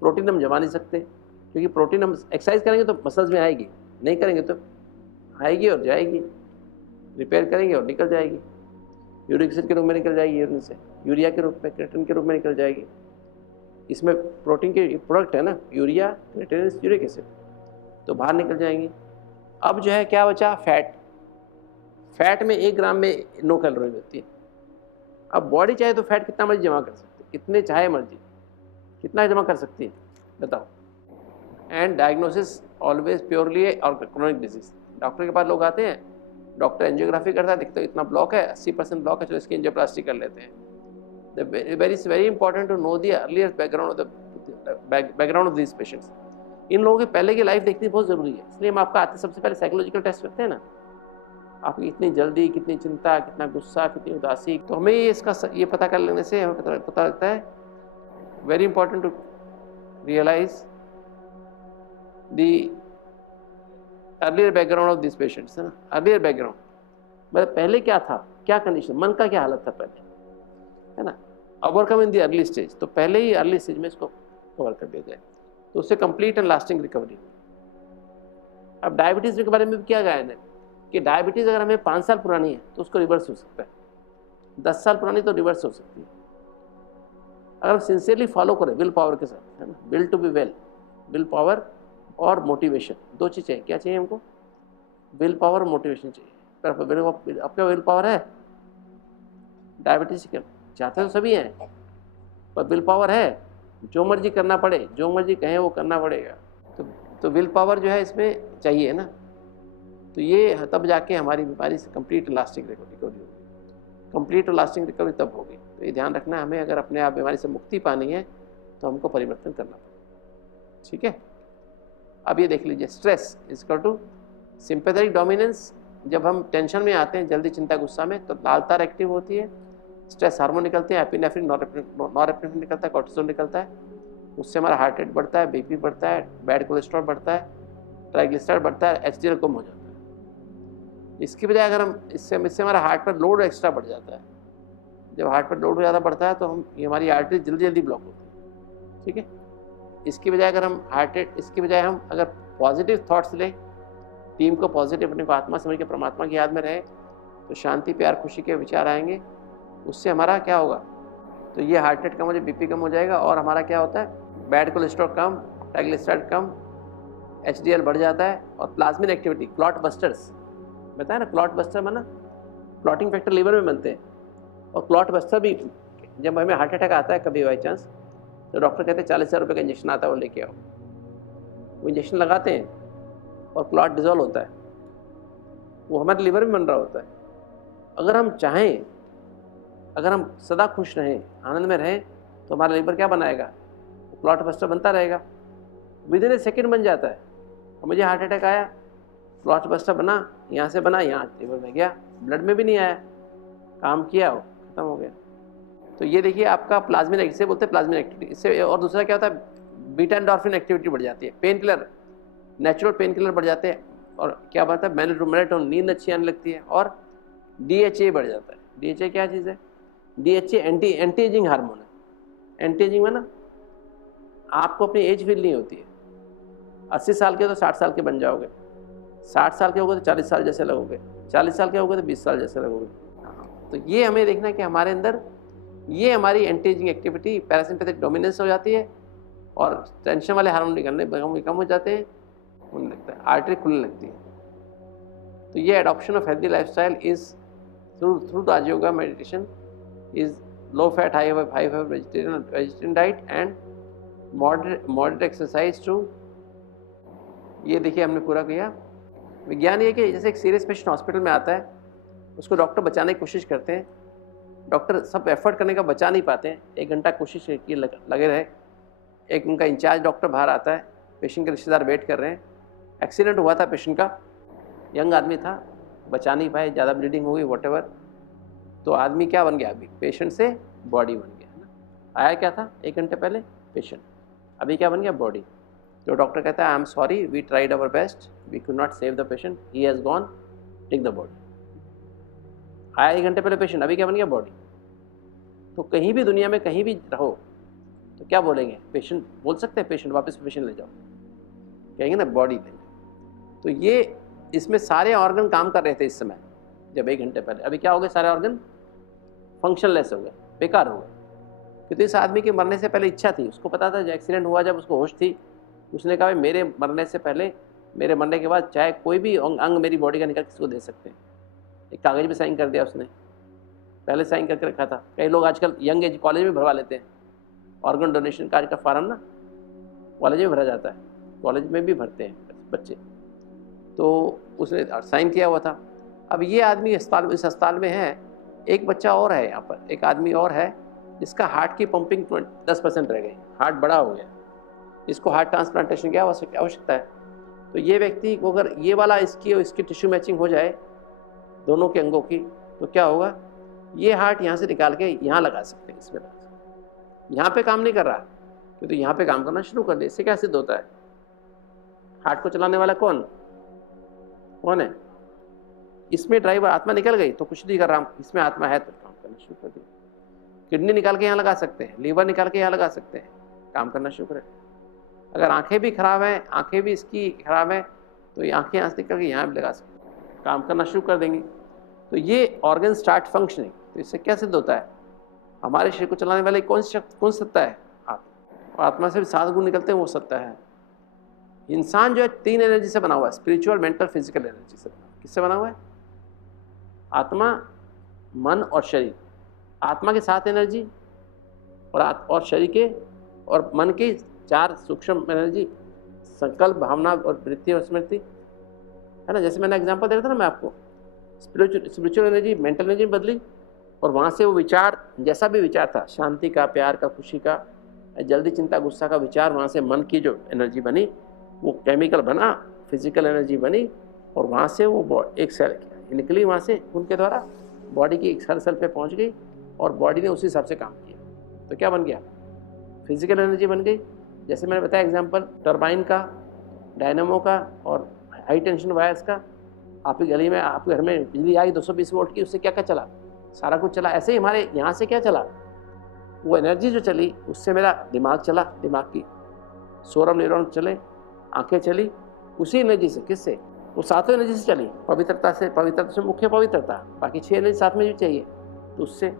प्रोटीन हम जमा नहीं सकते, क्योंकि प्रोटीन हम एक्सरसाइज करेंगे तो मसल्स में आएगी, नहीं करेंगे तो आएगी और जाएगी, रिपेयर करेंगे और निकल जाएगी, यूरिक एसिड के रूप में निकल जाएगी, यूरिन से यूरिया के रूप में, क्रिएटिन के रूप में निकल जाएगी। इसमें प्रोटीन के प्रोडक्ट है ना, यूरिया, क्रिएटिन, यूरिक एसिड, तो बाहर निकल जाएंगी। अब जो है क्या बचा, फैट में 1 ग्राम में 9 कैलोरी होती है। अब बॉडी चाहे तो फैट कितना मर्जी जमा कर सकती है, कितने चाहे मर्जी, कितना जमा कर सकती है बताओ। एंड डायग्नोसिस ऑलवेज प्योरली और क्रोनिक डिजीज। डॉक्टर के पास लोग आते हैं, डॉक्टर एंजियोग्राफी करता है, दिखता है इतना ब्लॉक है, 80% ब्लॉक है, चलो इसकी एंजियोप्लास्टी कर लेते हैं। Very important to know the earlier background of these patients. इन लोगों के पहले की लाइफ देखनी बहुत ज़रूरी है, इसलिए हम आपका आते सबसे पहले साइकोलॉजिकल टेस्ट करते हैं ना, आपकी कितनी जल्दी, कितनी चिंता, कितना गुस्सा, कितनी उदासी, तो हमें ये पता कर लेने से हमें पता लगता है। Very important to realize the earlier background of this patients, है ना, अर्लियर बैकग्राउंड मतलब पहले क्या था, क्या कंडीशन, मन का क्या हालत था पहले, है ना, overcome in the early stage. तो पहले ही अर्ली स्टेज में इसको कवर कर दिया जाए, तो उससे कंप्लीट एंड लास्टिंग रिकवरी। अब डायबिटीज़ के बारे में भी क्या गायन है कि डायबिटीज़ अगर हमें 5 साल पुरानी है तो उसको रिवर्स हो सकता है, 10 साल पुरानी तो रिवर्स हो सकती है, अगर हम सिंसियरली फॉलो करें विल पावर के साथ, है ना, will to be well, will power और मोटिवेशन, 2 चीज़ चाहिए। क्या चाहिए हमको, विल पावर और मोटिवेशन चाहिए। पर आपका विल पावर है, डायबिटीज़ के चाहते तो सभी हैं, पर विल पावर है, जो मर्जी करना पड़े, जो मर्जी कहें वो करना पड़ेगा, तो विल पावर जो है इसमें चाहिए ना। तो ये तब जाके हमारी बीमारी से कंप्लीट लास्टिंग रिकवरी होगी, कंप्लीट और लास्टिंग रिकवरी तब होगी। तो ये ध्यान रखना है हमें, अगर अपने आप बीमारी से मुक्ति पानी है तो हमको परिवर्तन करना पड़ेगा। ठीक है, अब ये देख लीजिए, stress equal to sympathetic dominance. जब हम टेंशन में आते हैं, जल्दी चिंता गुस्सा में, तो लाल तार एक्टिव होती है, स्ट्रेस हार्मोन निकलते हैं, एपिनेफ्रिन, नॉरएपिनेफ्रिन निकलता है, कोर्टिसोल निकलता है, उससे हमारा हार्ट रेट बढ़ता है, बीपी बढ़ता है, बैड कोलेस्ट्रॉल बढ़ता है, ट्राइग्लिसराइड बढ़ता है, एचडीएल कम हो जाता है। इसकी बजाय अगर हम इससे हमारा हार्ट पर लोड एक्स्ट्रा बढ़ जाता है। जब हार्ट पर लोड ज़्यादा बढ़ता है तो ये हमारी आर्टरी जल्दी जल्दी ब्लॉक होती है, ठीक है। इसकी बजाय अगर हम इसकी बजाय हम अगर पॉजिटिव थॉट्स लें, टीम को पॉजिटिव, अपने को आत्मा समझ के परमात्मा की याद में रहे, तो शांति, प्यार, खुशी के विचार आएंगे। उससे हमारा क्या होगा, तो ये हार्ट रेट कम हो जाए, बीपी कम हो जाएगा, और हमारा क्या होता है, बैड कोलेस्ट्रॉल कम, ट्राइग्लिसराइड कम, एचडीएल बढ़ जाता है। और प्लाज्मिन एक्टिविटी, क्लॉट बस्टर्स बताया ना, क्लॉट बस्टर माना क्लॉटिंग फैक्टर लीवर में बनते हैं, और क्लॉट बस्टर भी जब हमें हार्ट अटैक आता है कभी बाई चांस, तो डॉक्टर कहते हैं 40,000 रुपये का इंजेक्शन आता है, वो लेके आओ। वो इंजेक्शन लगाते हैं और क्लॉट डिजोल्व होता है, वो हमारे लीवर में बन रहा होता है। अगर हम चाहें, अगर हम सदा खुश रहें, आनंद में रहें, तो हमारा लीवर क्या बनाएगा, क्लॉट बस्टर बनता रहेगा, विद इन ए सेकेंड बन जाता है। और मुझे हार्ट अटैक आया, क्लॉट बस्टर बना, यहाँ से बना, यहाँ लीवर में गया, ब्लड में भी नहीं आया, काम किया, वो खत्म हो गया। तो ये देखिए आपका प्लाज्मिन, इसे बोलते हैं प्लाज्मिन एक्टिविटी। इससे और दूसरा क्या होता है, बीटा एंडोर्फिन एक्टिविटी बढ़ जाती है, pain killer, natural pain killer बढ़ जाते हैं, और क्या बनता है, मेलेटोनिन, नींद अच्छी आने लगती है, और डीएचए बढ़ जाता है। डीएचए क्या चीज़ है, डीएचए एंटी एजिंग हार्मोन है। एंटी एजिंग में ना आपको अपनी एज फील नहीं होती है। 80 साल के हो तो 60 साल के बन जाओगे, 60 साल के होगे तो 40 साल जैसे लगोगे, 40 साल के होगे तो 20 साल जैसे लगोगे। तो ये हमें देखना है कि हमारे अंदर ये हमारी anti ageing activity, parasympathetic dominance हो जाती है, और टेंशन वाले हार्मोन निकलने कम हो जाते हैं, होने लगता है, आर्टरी खुलने लगती है। तो ये adoption of healthy lifestyle is through Raj yoga meditation is low fat, high vegetarian diet and moderate exercise too. ये देखिए हमने पूरा किया। विज्ञान ये कि जैसे एक सीरियस पेशेंट हॉस्पिटल में आता है, उसको डॉक्टर बचाने की कोशिश करते हैं, डॉक्टर सब एफर्ट करने का बचा नहीं पाते हैं, 1 घंटा कोशिश की लगे रहे। एक उनका इंचार्ज डॉक्टर बाहर आता है, पेशेंट के रिश्तेदार वेट कर रहे हैं, एक्सीडेंट हुआ था पेशेंट का, यंग आदमी था, बचा नहीं पाए, ज़्यादा ब्लीडिंग हो गई, वॉटेवर। तो आदमी क्या बन गया, अभी पेशेंट से बॉडी बन गया, है ना। आया क्या था 1 घंटे पहले पेशेंट, अभी क्या बन गया, बॉडी। तो डॉक्टर कहता है I am sorry, we tried our best, we could not save the patient, he has gone, take the body. आया 1 घंटे पहले पेशेंट, अभी क्या बन गया, बॉडी। तो कहीं भी दुनिया में कहीं भी रहो तो क्या बोलेंगे, पेशेंट बोल सकते हैं, पेशेंट वापस पेशेंट ले जाओ, कहेंगे ना बॉडी लेंगे। तो ये इसमें सारे ऑर्गन काम कर रहे थे इस समय जब 1 घंटे पहले, अभी क्या हो गए, सारे ऑर्गन फंक्शनलेस हो गए, बेकार हो गए। क्योंकि इस आदमी के मरने से पहले इच्छा थी, उसको पता था, जब एक्सीडेंट हुआ, जब उसको होश थी, उसने कहा मेरे मरने से पहले, मेरे मरने के बाद चाहे कोई भी अंग मेरी बॉडी का निकाल किसको दे सकते हैं। एक कागज़ भी साइन कर दिया उसने, पहले साइन करके रखा था। कई लोग आजकल यंग एज कॉलेज में भरवा लेते हैं, ऑर्गन डोनेशन कार्ड का फार्म ना कॉलेज में भरा जाता है, कॉलेज में भी भरते हैं बच्चे। तो उसने साइन किया हुआ था। अब ये आदमी इस अस्पताल में है, एक बच्चा और है यहाँ पर, एक आदमी और है जिसका हार्ट की पंपिंग 10% रह गई, हार्ट बड़ा हो गया, इसको हार्ट ट्रांसप्लांटेशन की आवश्यकता है। तो ये व्यक्ति को अगर ये वाला इसकी टिश्यू मैचिंग हो जाए दोनों के अंगों की, तो क्या होगा, ये हार्ट यहाँ से निकाल के यहाँ लगा सकते हैं, इसमें लगा सकते हैं। यहाँ पे काम नहीं कर रहा, क्योंकि यहाँ पे काम करना शुरू कर दिया। इससे क्या सिद्ध होता है, हार्ट को चलाने वाला कौन है, इसमें ड्राइवर आत्मा निकल गई तो कुछ नहीं कर रहा, इसमें आत्मा है तो काम करना शुरू कर दिया। किडनी निकाल के यहाँ लगा सकते हैं, लीवर निकाल के यहाँ लगा सकते हैं, काम करना शुरू करें। अगर आंखें भी खराब हैं, आंखें भी इसकी खराब हैं, तो ये आंखें यहाँ से निकल के यहाँ भी लगा सकते हैं, काम करना शुरू कर देंगे। तो ये ऑर्गन स्टार्ट फंक्शनिंग। तो इससे क्या सिद्ध होता है, हमारे शरीर को चलाने वाली कौन सत्ता है, आत्मा। आत्मा से भी 7 गुण निकलते हैं, वो सत्ता है। इंसान जो है 3 एनर्जी से बना हुआ है, स्पिरिचुअल, मेंटल, फिजिकल एनर्जी से। किससे बना हुआ है, आत्मा, मन और शरीर। आत्मा के 7 एनर्जी, और शरीर के और मन की 4 सूक्ष्म एनर्जी, संकल्प, भावना और वृत्ति और स्मृति, है ना। जैसे मैंने एग्जांपल दे रहा था ना मैं आपको, स्पिरिचुअल एनर्जी मेंटल एनर्जी में बदली, और वहाँ से वो विचार, जैसा भी विचार था, शांति का, प्यार का, खुशी का, जल्दी, चिंता, गुस्सा का विचार, वहाँ से मन की जो एनर्जी बनी, वो केमिकल बना, फिजिकल एनर्जी बनी, और वहाँ से वो एक सेल निकली, वहाँ से उनके द्वारा बॉडी की एक सेल पे पहुँच गई, और बॉडी ने उसी हिसाब से काम किया। तो क्या बन गया, फिजिकल एनर्जी बन गई। जैसे मैंने बताया एग्जांपल टरबाइन का, डायनामो का और हाई टेंशन वायर्स का। आपकी गली में, आपके घर में बिजली आई 220 वोल्ट की, उससे क्या क्या चला? सारा कुछ चला। ऐसे ही हमारे यहाँ से क्या चला? वो एनर्जी जो चली उससे मेरा दिमाग चला, दिमाग की सोरम न्यूरॉन चले, आंखें चली, उसी एनर्जी से। किससे? वो सातों एनर्जी से चली। पवित्रता से, पवित्रता से मुख्य पवित्रता, बाकी 6 एनर्जी साथ में भी चाहिए। तो उससे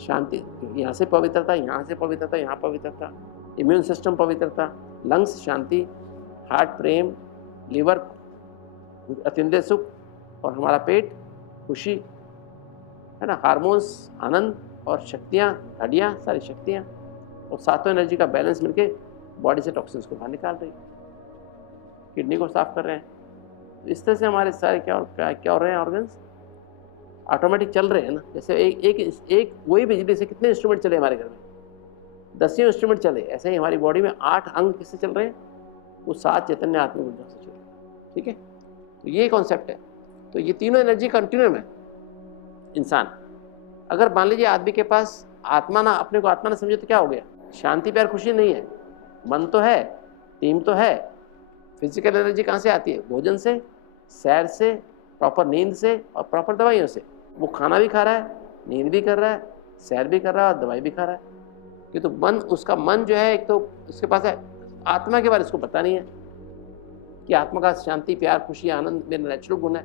शांति, यहाँ से पवित्रता, यहाँ से पवित्रता, यहाँ पवित्रता, इम्यून सिस्टम पवित्रता, लंग्स शांति, हार्ट प्रेम, लीवर अत्यंत सुख, और हमारा पेट खुशी, है ना, हार्मोन्स आनंद, और शक्तियाँ, हड्डियाँ सारी शक्तियाँ, और सातों एनर्जी का बैलेंस मिलके बॉडी से टॉक्सिन्स को बाहर निकाल रही, किडनी को साफ कर रहे हैं। तो इस तरह से हमारे सारे क्या हो रहे हैं, ऑर्गन्स ऑटोमेटिक चल रहे हैं ना। जैसे एक वही बिजली से कितने इंस्ट्रूमेंट चले हमारे घर में, 10 इंस्ट्रूमेंट चले, ऐसे ही हमारी बॉडी में 8 अंग किससे चल रहे हैं? वो 7 चैतन्य आत्मिक ऊर्जा से चल रहे हैं। ठीक है, तो ये कॉन्सेप्ट है। तो ये तीनों एनर्जी कंटिन्यूम है। इंसान अगर मान लीजिए आदमी के पास आत्मा ना, अपने को आत्मा ना समझे तो क्या हो गया? शांति प्यार खुशी नहीं है। मन तो है, टीम तो है, फिजिकल एनर्जी कहाँ से आती है? भोजन से, सैर से, प्रॉपर नींद से, और प्रॉपर दवाइयों से। वो खाना भी खा रहा है, नींद भी कर रहा है, सैर भी कर रहा है, और दवाई भी खा रहा है। कि तो मन, उसका मन जो है, एक तो उसके पास है, आत्मा के बारे में उसको पता नहीं है कि आत्मा का शांति प्यार खुशी आनंद मेरा नेचुरल गुण है।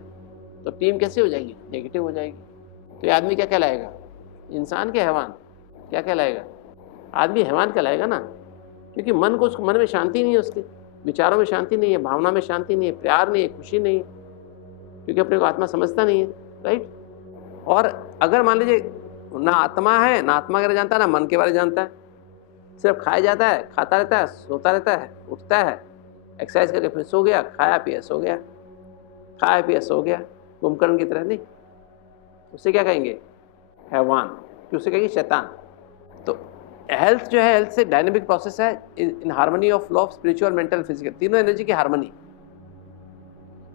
तो टीम कैसे हो जाएगी? नेगेटिव हो जाएगी। तो ये आदमी क्या कहलाएगा? इंसान के हैवान क्या कहलाएगा? आदमी हैवान कहलाएगा ना, क्योंकि मन को, उसको मन में शांति नहीं है, उसके विचारों में शांति नहीं है, भावना में शांति नहीं है, प्यार नहीं है, खुशी नहीं है, क्योंकि अपने को आत्मा समझता नहीं है। राइट। और अगर मान लीजिए ना आत्मा है, ना आत्मा के बारे जानता है, ना मन के बारे जानता है, सिर्फ खाया जाता है, खाता रहता है, सोता रहता है, उठता है, एक्सरसाइज करके फिर सो गया, खाया पिया सो गया, खाया पिया सो गया, कुंभकर्ण की तरह नहीं। उससे क्या कहेंगे? हैवान। कि उससे कहेंगे शैतान। तो हेल्थ जो है, हेल्थ से डायनेमिक प्रोसेस है, in harmony of law of spiritual mental physical, तीनों एनर्जी की हार्मनी।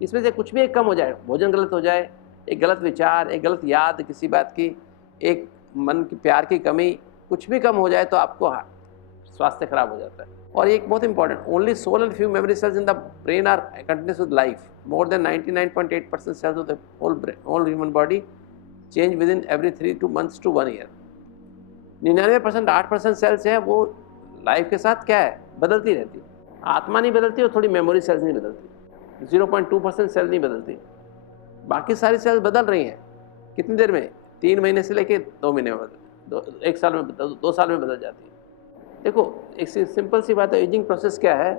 इसमें से कुछ भी एक कम हो जाए, भोजन गलत हो जाए, एक गलत विचार, एक गलत याद किसी बात की, एक मन की प्यार की कमी, कुछ भी कम हो जाए तो आपको स्वास्थ्य खराब हो जाता है। और एक बहुत important, only soul and few memory cells in the brain are continues with life. More than 99.8% cells of the whole human body change with in every 3 months to 1 year। 99% 8% cells है वो लाइफ के साथ क्या है? बदलती रहती। आत्मा नहीं बदलती, और थोड़ी मेमोरी सेल्स नहीं बदलती। 0.2% सेल नहीं बदलती, बाकी सारी सेल्स बदल रही हैं। कितनी देर में? 3 महीने से लेके 2 महीने में बदल, 1 साल में, 2 साल में बदल जाती है। देखो एक सिंपल सी बात है, एजिंग प्रोसेस क्या है?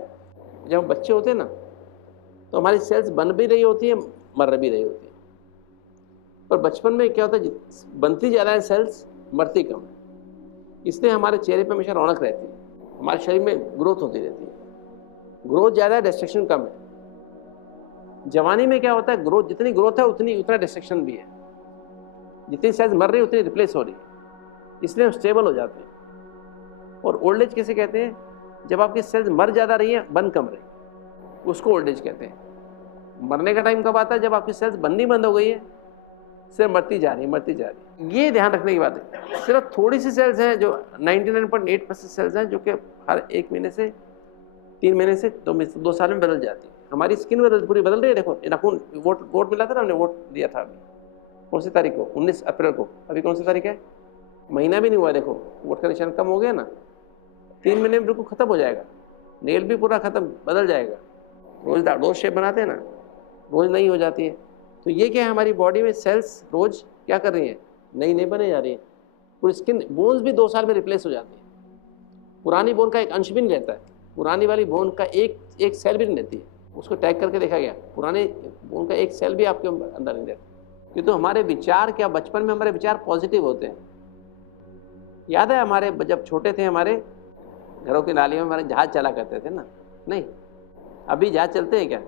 जब हम बच्चे होते हैं ना, तो हमारी सेल्स बन भी रही होती है, मर भी रही होती है। पर बचपन में क्या होता है, बनती ज़्यादा है सेल्स, मरती कम है। इसलिए हमारे चेहरे पे हमेशा रौनक रहती है, हमारे शरीर में ग्रोथ होती रहती है। ग्रोथ ज़्यादा है, डिस्ट्रक्शन कम है। जवानी में क्या होता है? ग्रोथ, जितनी ग्रोथ है उतना डिस्ट्रक्शन भी है। जितनी सेल्स मर रही है उतनी रिप्लेस हो रही है, इसलिए हम स्टेबल हो जाते हैं। और ओल्ड एज किसे कहते हैं? जब आपकी सेल्स मर ज़्यादा रही है, बन कम रही, उसको ओल्ड एज कहते हैं। मरने का टाइम कब आता है? जब आपकी सेल्स बननी बंद हो गई है, सिर्फ मरती जा रही है, मरती जा रही है। ये ध्यान रखने की बात है। सिर्फ थोड़ी सी सेल्स हैं जो 99.8% सेल्स हैं जो कि हर 1 महीने से 3 महीने से 2 साल में बदल जाती है। हमारी स्किन पूरी बदल रही है। देखो नाखून, वोट मिला था ना, हमने वोट दिया था अभी कौन सी तारीख को? 19 अप्रैल को। अभी कौन सी तारीख है? महीना भी नहीं हुआ। देखो वोट का निशान कम हो गया ना, 3 महीने में बिल्कुल खत्म हो जाएगा। नेल भी पूरा खत्म, बदल जाएगा। रोज शेप बनाते हैं ना, रोज नहीं हो जाती है। तो ये क्या है, हमारी बॉडी में सेल्स रोज क्या कर रही हैं? नई बने जा रही है। पूरी स्किन, बोन्स भी 2 साल में रिप्लेस हो जाती है। पुरानी बोन का एक अंश भी नहीं रहता है, पुरानी वाली बोन का एक सेल भी नहीं रहती है। उसको टैग करके देखा गया, पुराने बोन का एक सेल भी आपके अंदर नहीं रहता। क्योंकि तो हमारे विचार क्या, बचपन में हमारे विचार पॉजिटिव होते हैं। याद है हमारे जब छोटे थे, हमारे घरों की नालियों में हमारे जहाज चला करते थे ना? नहीं, अभी जहाज चलते हैं क्या?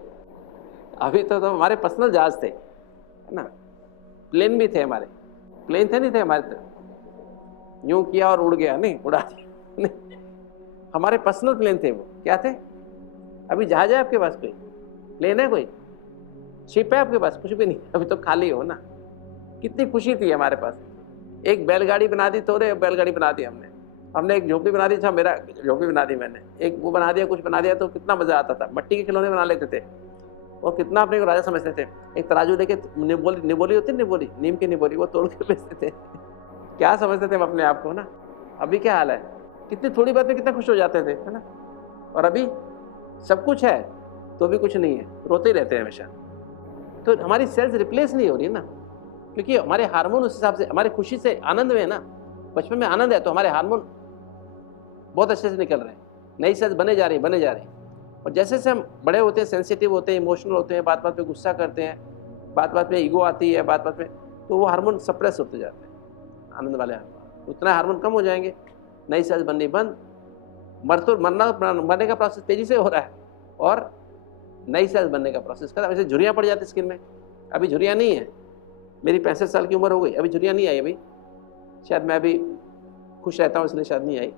अभी तो हमारे पर्सनल जहाज थे, है ना? प्लेन भी थे हमारे, प्लेन थे नहीं थे हमारे? तो यूं किया और उड़ गया, नहीं उड़ा दिया नहीं, हमारे पर्सनल प्लेन थे। वो क्या थे? अभी जहाज है आपके पास? कोई प्लेन है? कोई शिप है आपके पास? कुछ भी नहीं, अभी तो खाली हो ना। कितनी खुशी थी हमारे पास। एक बैलगाड़ी बना दी, थोड़े बैलगाड़ी बना दी हमने, हमने एक झोपड़ी बना दी, अच्छा मेरा झोपड़ी बना दी मैंने, एक वो बना दिया, कुछ बना दिया तो कितना मज़ा आता था। मट्टी के खिलौने बना लेते थे और कितना अपने को राजा समझते थे। एक तराजू लेके निबोली निबोली होती है, निबोली नीम की निबोली, वो तोड़ के बेचते थे। क्या समझते थे हम अपने आप को ना। अभी क्या हाल है, कितनी थोड़ी बात में कितना खुश हो जाते थे, है ना। और अभी सब कुछ है तो भी कुछ नहीं है, रोते ही रहते हैं हमेशा। तो हमारी सेल्स रिप्लेस नहीं हो रही ना, क्योंकि हमारे हार्मोन उस हिसाब से, हमारे खुशी से आनंद में है ना। बचपन में आनंद है तो हमारे हार्मोन बहुत अच्छे से निकल रहे हैं, नई सेल्स बने जा रही। और जैसे जैसे हम बड़े होते हैं, सेंसिटिव होते हैं, इमोशनल होते हैं, बात बात पे गुस्सा करते हैं, बात बात पे ईगो आती है, बात बात में, तो वो हार्मोन सप्रेस होते जाते हैं, आनंद वाले हार्मोन। उतना हार्मोन कम हो जाएंगे, नई सेल्स बननी बंद, मरने का प्रोसेस तेजी से हो रहा है और नई सेल्स बनने का प्रोसेस खत्म। ऐसे झुर्रियाँ पड़ जाती स्किन में। अभी झुर्रियाँ नहीं है, मेरी 65 साल की उम्र हो गई, अभी झुर्रियाँ नहीं आई। अभी शायद मैं अभी खुश रहता हूँ इसलिए शायद नहीं आई।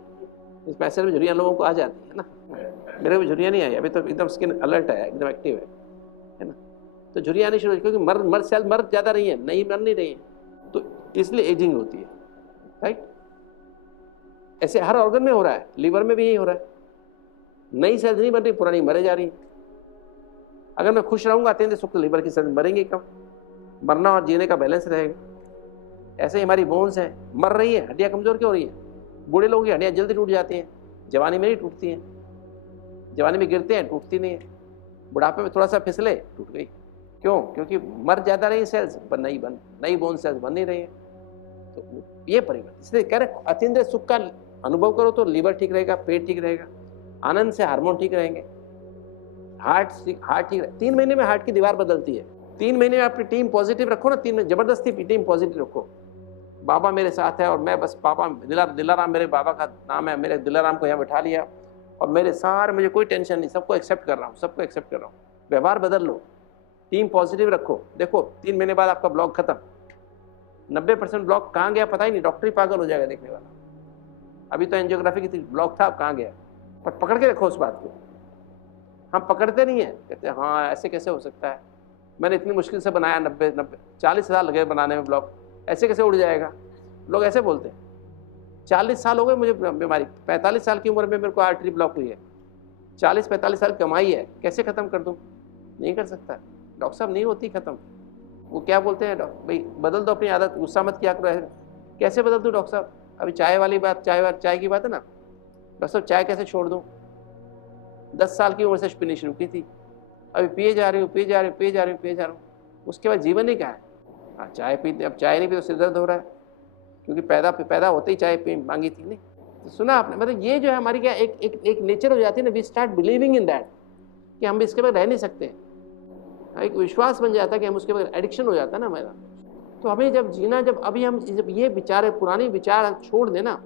इस 65 में झुर्रियाँ लोगों को आ जाती है ना, मेरे को झुर्रियाँ नहीं आई अभी, तो एकदम स्किन अलर्ट है, एकदम एक्टिव है ना। तो झुर्रियाँ आनी शुरू, क्योंकि सेल मर ज़्यादा रही है, नई मर नहीं रही है, तो इसलिए एजिंग होती है, राइट। ऐसे हर ऑर्गन में हो रहा है, लीवर में भी यही हो रहा है, नई सेल्स नहीं बन रही, पुरानी मरे जा रही है। अगर मैं खुश रहूंगा अत्यंत सुख, तो लीवर की सेल्स मरेंगी कम, मरना और जीने का बैलेंस रहेगा। ऐसे ही हमारी बोन्स हैं, मर रही है, हड्डियाँ कमजोर क्यों हो रही हैं। बूढ़े लोगों की हड्डियाँ जल्दी टूट जाती हैं, जवानी में नहीं टूटती हैं। जवानी में गिरते हैं, टूटती नहीं है, बुढ़ापे में थोड़ा सा फिसले, टूट गई। क्यों? क्योंकि मर ज्यादा रही सेल्स, पर नई बोन सेल्स बन नहीं रही है। तो ये परिवर्तन, इसलिए कह रहे अतीन्द्रिय सुख का अनुभव करो तो लीवर ठीक रहेगा, पेट ठीक रहेगा, आनंद से हार्मोन ठीक रहेंगे, हार्ट ठीक रहे। 3 महीने में हार्ट की दीवार बदलती है। 3 महीने में अपनी टीम पॉजिटिव रखो ना, 3 महीने जबरदस्ती टीम पॉजिटिव रखो। बाबा मेरे साथ है और मैं बस पापा दिलाराम मेरे बाबा का नाम है, मेरे दिलाराम को यहाँ बैठा लिया और मेरे सारे, मुझे कोई टेंशन नहीं, सबको एक्सेप्ट कर रहा हूँ, व्यवहार बदल लो, टीम पॉजिटिव रखो। देखो 3 महीने बाद आपका ब्लॉक खत्म। 90% ब्लॉक कहाँ गया पता ही नहीं, डॉक्टर ही पागल हो जाएगा देखने वाला। अभी तो एंजियोग्राफी की ब्लॉक था, अब कहाँ गया। पर पकड़ के रखो उस बात को। हम पकड़ते नहीं है, कहते हैं हाँ ऐसे कैसे हो सकता है, मैंने इतनी मुश्किल से बनाया, 40 साल लगे बनाने में ब्लॉक, ऐसे कैसे उड़ जाएगा। लोग ऐसे बोलते हैं। 40 साल हो गए मुझे बीमारी, 45 साल की उम्र में मेरे को आर्टरी ब्लॉक हुई है, 40-45 साल कमाई है, कैसे खत्म कर दूं। नहीं कर सकता डॉक्टर साहब, नहीं होती खत्म। वो क्या बोलते हैं, भाई बदल दो अपनी आदत, गुस्सा मत किया करो। कैसे बदल दूं डॉक्टर साहब, अभी चाय वाली बात, चाय की बात है ना, डॉक्टर साहब चाय कैसे छोड़ दूं। 10 साल की उम्र से पीनी शुरू की थी, अभी पिए जा रही हूँ। उसके बाद जीवन ही क्या है। हाँ चाय पीते, अब चाय नहीं पी तो सिर दर्द हो रहा है, क्योंकि पैदा होते ही चाय पी मांगी थी। नहीं तो सुना आपने, मतलब ये जो है हमारी क्या एक नेचर हो जाती है ना, we start believing in that, कि हम इसके बगैर रह नहीं सकते। एक विश्वास बन जाता है कि हम उसके बगैर, एडिक्शन हो जाता है ना हमारा। तो हमें जब जीना, जब ये विचार है, पुरानी विचार छोड़ देना,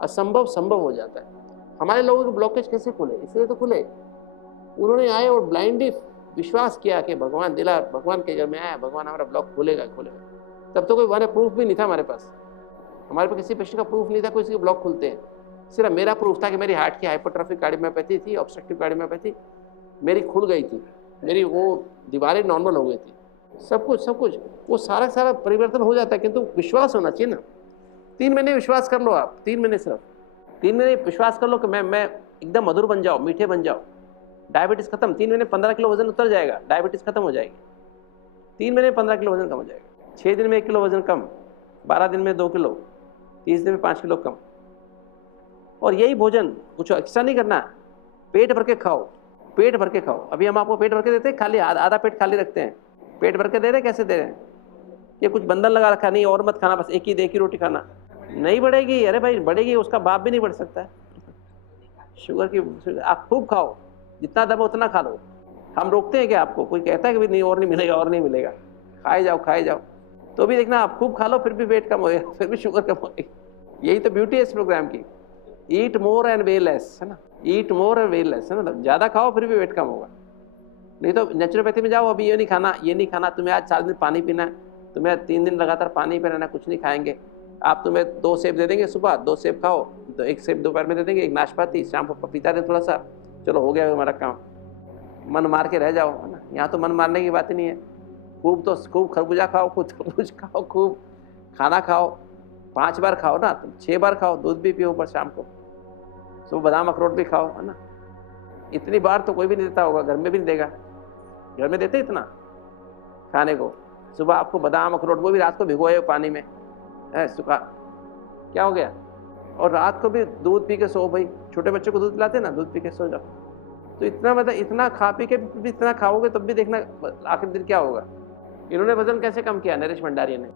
असंभव संभव हो जाता है। हमारे लोगों के ब्लॉकेज कैसे खुले, इसलिए तो खुले, उन्होंने आए और ब्लाइंडली विश्वास किया कि भगवान के घर में आया, भगवान हमारा ब्लॉक खोलेगा। तब तो कोई वन प्रूफ भी नहीं था हमारे पास किसी पेशेंट का प्रूफ नहीं था कोई इसके ब्लॉक खुलते हैं। सिर्फ मेरा प्रूफ था कि मेरी हार्ट की हाइपरट्रॉफिक कार्डियोमायोपैथी थी, ऑब्स्ट्रक्टिव कार्डियोमायोपैथी मेरी खुल गई थी, मेरी वो दीवारें नॉर्मल हो गई थी, सब कुछ वो सारा परिवर्तन हो जाता है, किंतु विश्वास होना चाहिए ना। 3 महीने विश्वास कर लो आप, 3 महीने सिर्फ 3 महीने विश्वास कर लो कि मैं एकदम मधुर बन जाओ, मीठे बन जाओ, डायबिटीज खत्म। 3 महीने 15 किलो वजन उतर जाएगा, डायबिटीज खत्म हो जाएगी। 3 महीने 15 किलो वजन कम हो जाएगा, 6 दिन में 1 किलो वजन कम, 12 दिन में 2 किलो, 30 दिन में 5 किलो कम। और यही भोजन, कुछ एक्स्ट्रा नहीं करना, पेट भर के खाओ, पेट भर के खाओ। अभी हम आपको पेट भर के देते हैं, खाली आधा पेट खाली रखते हैं, पेट भर के दे रहे हैं। कैसे दे रहे हैं, ये कुछ बंधन लगा रखा, नहीं और मत खाना, बस एक ही रोटी खाना, नहीं बढ़ेगी। अरे भाई बढ़ेगी, उसका बाप भी नहीं बढ़ सकता है। शुगर की आप खूब खाओ, जितना दबा उतना खा लो। हम रोकते हैं क्या आपको, कोई कहता है कि नहीं और नहीं मिलेगा, खाए जाओ। तो भी देखना आप खूब खा लो, फिर भी वेट कम होएगा, फिर भी शुगर कम होएगी। यही तो ब्यूटी है इस प्रोग्राम की, ईट मोर एंड वे लेस, है ना, ईट मोर एंड वे लेस, है ना। ज़्यादा खाओ फिर भी वेट कम होगा। नहीं तो नेचुरोपैथी में जाओ, अभी ये नहीं खाना, तुम्हें आज 4 दिन पानी पीना है, तुम्हें 3 दिन लगातार पानी पीना है, कुछ नहीं खाएंगे आप, तुम्हें 2 सेब दे देंगे सुबह, 2 सेब खाओ, तो 1 सेब दोपहर में दे देंगे, 1 नाशपाती, शाम को पपीता दे थोड़ा सा, चलो हो गया हमारा काम। मन मार के रह जाओ, है ना। यहाँ तो मन मारने की बात ही नहीं है, खूब खरबूजा खाओ, खूब तरबूज खाओ, खूब खाना खाओ, 5 बार खाओ ना, तुम 6 बार खाओ, दूध भी पियो ऊपर शाम को, सुबह बादाम अखरोट भी खाओ, है ना। इतनी बार तो कोई भी नहीं देता होगा, घर में भी नहीं देगा। घर में देते इतना खाने को? सुबह आपको बादाम अखरोट, वो भी रात को भिगोए हुए पानी में, है सुखा, क्या हो गया? और रात को भी दूध पी के सो भाई, छोटे बच्चों को दूध पिलाते ना, दूध पी के सो जाओ। तो इतना मतलब इतना खा पी के भी इतना खाओगे तब भी देखना आखिर दिन क्या होगा। इन्होंने वजन कैसे कम किया नरेश भंडारी ने?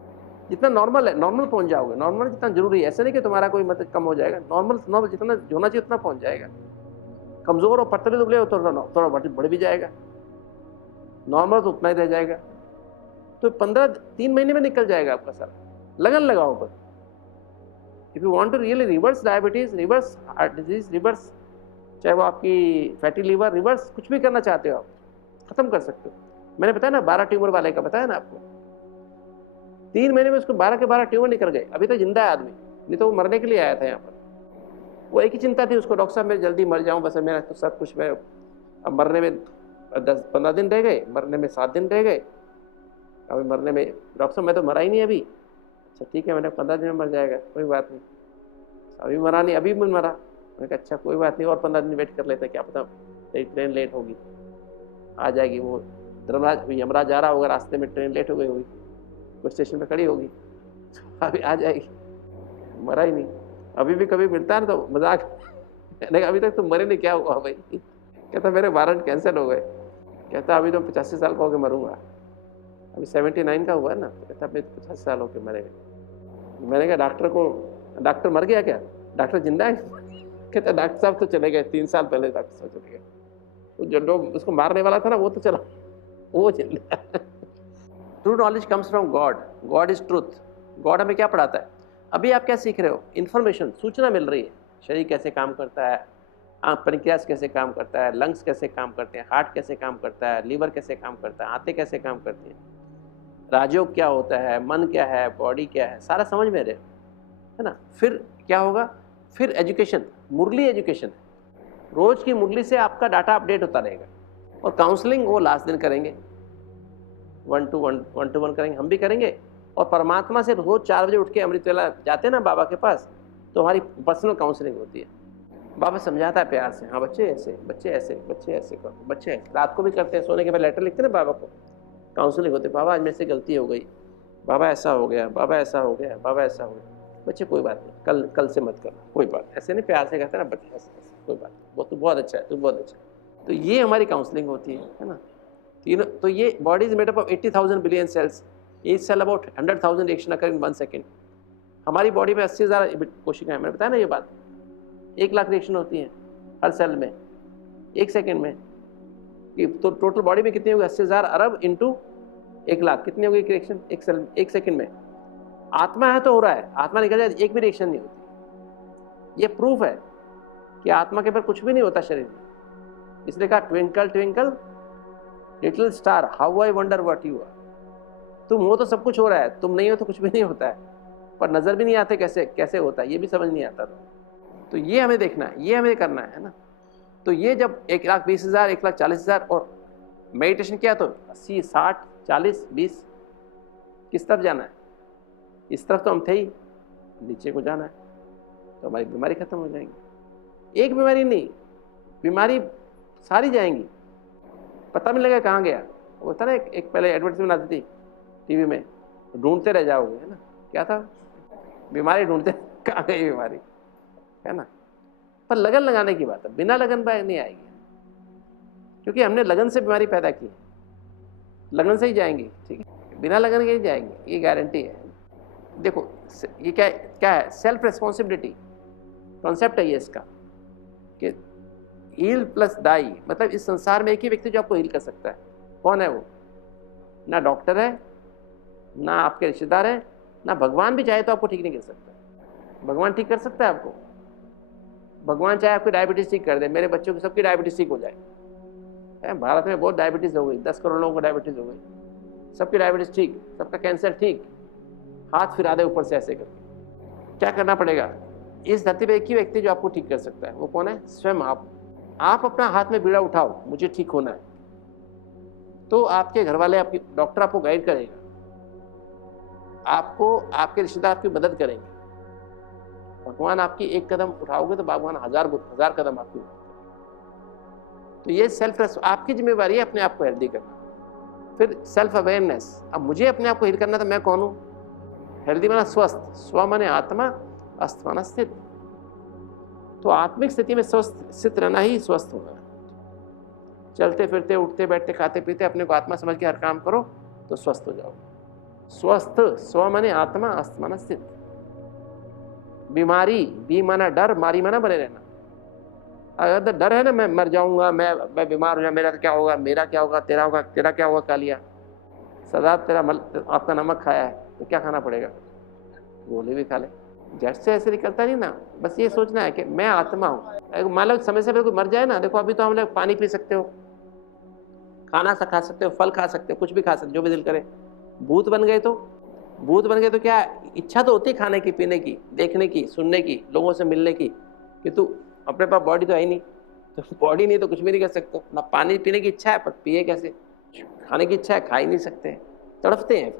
जितना नॉर्मल है, नॉर्मल पहुंच जाओगे, नॉर्मल जितना जरूरी है, ऐसा नहीं कि तुम्हारा कोई मतलब कम हो जाएगा, नॉर्मल जितना होना चाहिए उतना पहुंच जाएगा। कमजोर और पतले दुबले हो तो थोड़ा बढ़ भी जाएगा, नॉर्मल तो उतना ही रह जाएगा। तो 3 महीने में निकल जाएगा आपका सारा। लगन लगाओ पर। If you want to really reverse diabetes, reverse heart disease, reverse चाहे वो आपकी फैटी लीवर, रिवर्स कुछ भी करना चाहते हो आप, खत्म कर सकते हो। मैंने बताया ना 12 ट्यूमर वाले का, बताया ना आपको। 3 महीने में उसको 12 के 12 ट्यूमर निकल गए। अभी तो जिंदा है आदमी, नहीं तो वो मरने के लिए आया था यहाँ पर। वो एक ही चिंता थी उसको, डॉक्टर साहब मैं जल्दी मर जाऊं, बस मेरा तो सब कुछ, मैं अब मरने में 10-15 दिन रह गए, मरने में 7 दिन रह गए, अभी मरने में डॉक्टर साहब मैं तो मरा ही नहीं अभी। अच्छा ठीक है, मैंने 15 दिन में मर जाएगा, कोई बात नहीं, अभी मरा नहीं, अभी मैं मरा। मैंने कहा अच्छा कोई बात नहीं, और 15 दिन वेट कर लेते, क्या पता ट्रेन लेट होगी, आ जाएगी। वो यमराज जा रहा होगा, रास्ते में ट्रेन लेट हो गई होगी, कुछ स्टेशन पे खड़ी होगी, अभी आ जाएगी। मरा ही नहीं। अभी भी कभी मिलता है ना तो मजाक, मैंने कहा अभी तक तुम मरे नहीं, क्या हुआ भाई? कहता मेरे वारंट कैंसिल हो गए। कहता अभी तो 85 साल का होकर मरूंगा, अभी 79 का हुआ है ना। कहता अभी 85 साल होकर मरेगा। मैंने कहा डॉक्टर मर गया क्या? डॉक्टर जिंदा है? कहता डॉक्टर साहब तो चले गए 3 साल पहले, डॉक्टर साहब चले गए। वो जो लोग उसको मारने वाला था ना, वो तो चला, वो जिंदा। True knowledge comes from God, God is truth. God हमें क्या पढ़ाता है? अभी आप क्या सीख रहे हो? इन्फॉर्मेशन, सूचना मिल रही है, शरीर कैसे काम करता है, पैंक्रियास कैसे काम करता है, लंग्स कैसे काम करते हैं, हार्ट कैसे काम करता है, लीवर कैसे काम करता है, आंतें कैसे काम करती हैं, राजयोग क्या होता है, मन क्या है, बॉडी क्या है, सारा समझ में रहे, है ना। फिर क्या होगा? फिर एजुकेशन, मुरली एजुकेशन, रोज की मुरली से आपका डाटा अपडेट होता रहेगा। और काउंसलिंग वो लास्ट दिन करेंगे, 1 to 1 करेंगे, हम भी करेंगे। और परमात्मा से रोज 4 बजे उठ के अमृत वेला जाते हैं ना बाबा के पास, तो हमारी पर्सनल काउंसलिंग होती है। बाबा समझाता है प्यार से, हाँ बच्चे ऐसे, बच्चे ऐसे, बच्चे ऐसे करो, बच्चे ऐसे। रात को भी करते हैं, सोने के बाद लेटर लिखते हैं ना बाबा को, काउंसलिंग होती है। बाबा आज मेरे से गलती हो गई, बाबा ऐसा हो गया, बाबा ऐसा हो गया, बाबा ऐसा हो गया। बच्चे कोई बात नहीं, कल से मत करना, कोई बात, ऐसे नहीं, प्यार से कहते हैं ना बच्चे ऐसे, कोई बात, वो तो बहुत अच्छा है, तू बहुत अच्छा है। तो ये हमारी काउंसलिंग होती है ना। तीनों तो ये body is made up of 80,000 billion cells, each cell about 100,000 reaction occur in 1 second. हमारी बॉडी में 80,000 कोशिकाएं, मैंने बताया ना ये बात, 1 लाख रिएक्शन होती हैं हर सेल में 1 सेकेंड में। तो टोटल बॉडी में कितनी होगी? 80,000 अरब इंटू 1 लाख, कितनी होगी रिएक्शन एक सेल, 1 सेकेंड में। आत्मा है तो हो रहा है, आत्मा निकल जाए एक भी रिएक्शन नहीं होती। ये प्रूफ है कि आत्मा के ऊपर कुछ भी नहीं होता शरीर में। इसलिए कहा twinkle twinkle little star how I wonder what you are. तुम हो तो सब कुछ हो रहा है, तुम नहीं हो तो कुछ भी नहीं होता है, पर नजर भी नहीं आते कैसे होता है, ये भी समझ नहीं आता। तो ये हमें देखना है, ये हमें करना है ना। तो ये जब 1,20,000, 1,40,000 और मेडिटेशन किया तो 80, 60, 40, 20 किस तरफ जाना है? इस तरफ तो हम थे ही, नीचे को जाना है, तो हमारी बीमारी खत्म हो जाएगी। एक बीमारी नहीं, बीमारी सारी जाएंगी, पता नहीं लगेगा कहाँ गया। वो था ना एक पहले एडवर्टाइजमेंट आती थी टीवी में, ढूंढते रह जाओगे, है ना। क्या था? बीमारी ढूंढते, कहाँ गई बीमारी, है ना। पर लगन लगाने की बात है, बिना लगन पर नहीं आएगी, क्योंकि हमने लगन से बीमारी पैदा की, लगन से ही जाएंगी, ठीक है, बिना लगन के ही जाएंगी, ये गारंटी है। देखो ये क्या है? सेल्फ रिस्पॉन्सिबिलिटी कॉन्सेप्ट है ये इसका, कि हील प्लस डाई, मतलब इस संसार में एक ही व्यक्ति जो आपको हील कर सकता है। कौन है वो? ना डॉक्टर है, ना आपके रिश्तेदार है, ना भगवान भी चाहे तो आपको ठीक नहीं कर सकता। भगवान ठीक कर सकता है आपको? भगवान चाहे आपकी डायबिटीज ठीक कर दे, मेरे बच्चों की सबकी डायबिटीज ठीक हो जाए। भारत में बहुत डायबिटीज हो गई, 10 करोड़ लोगों को डायबिटीज हो गई, सबकी डायबिटीज ठीक, सबका कैंसर ठीक, हाथ फिरा दे ऊपर से ऐसे करके। क्या करना पड़ेगा? इस धरती पे एक ही व्यक्ति जो आपको ठीक कर सकता है, वो कौन है? स्वयं आप अपना हाथ में बीड़ा उठाओ, मुझे ठीक होना है, तो आपके घर वाले, आपकी डॉक्टर आपको गाइड करेगा, आपको आपके रिश्तेदार आपकी मदद करेंगे, भगवान आपकी एक कदम उठाओगे तो भगवान हजार कदम आपकी उठाओगे। तो ये सेल्फ, आपकी जिम्मेवारी है अपने आप को हेल्दी करना। फिर सेल्फ अवेयरनेस, अब मुझे अपने आप को हील करना, तो मैं कौन हूँ? हेल्दी माना स्वस्थ, स्व माने आत्मा, अस्त माना स्थित। तो आत्मिक स्थिति में स्वस्थ स्थित रहना ही स्वस्थ होना है। चलते फिरते, उठते बैठते, खाते पीते अपने को आत्मा समझ के हर काम करो तो स्वस्थ हो जाओ। स्वस्थ, स्व माने आत्मा, अस्त माना स्थित। बीमारी, बी माना डर, मारी माना बने रहना। अगर डर है ना, मैं मर जाऊंगा, मैं बीमार हो जाऊंगा, मेरा क्या होगा, मेरा क्या होगा, तेरा क्या होगा, कालिया सदा तेरा आपका नमक खाया है तो क्या खाना पड़ेगा, गोली भी खा ले। जड़ से ऐसे निकलता नहीं ना। बस ये सोचना है कि मैं आत्मा हूँ। मान लो समय से पहले कोई मर जाए ना, देखो अभी तो हम लोग पानी पी सकते हो, खाना सा खा सकते हो, फल खा सकते हो, कुछ भी खा सकते हो, जो भी दिल करे। भूत बन गए तो क्या इच्छा तो होती है खाने की, पीने की, देखने की, सुनने की, लोगों से मिलने की, कि तू अपने पास बॉडी तो है ही नहीं, तो बॉडी नहीं तो कुछ भी नहीं कर सकते ना। पानी पीने की इच्छा है पर पिए कैसे, खाने की इच्छा है खा ही नहीं सकते, तड़पते हैं।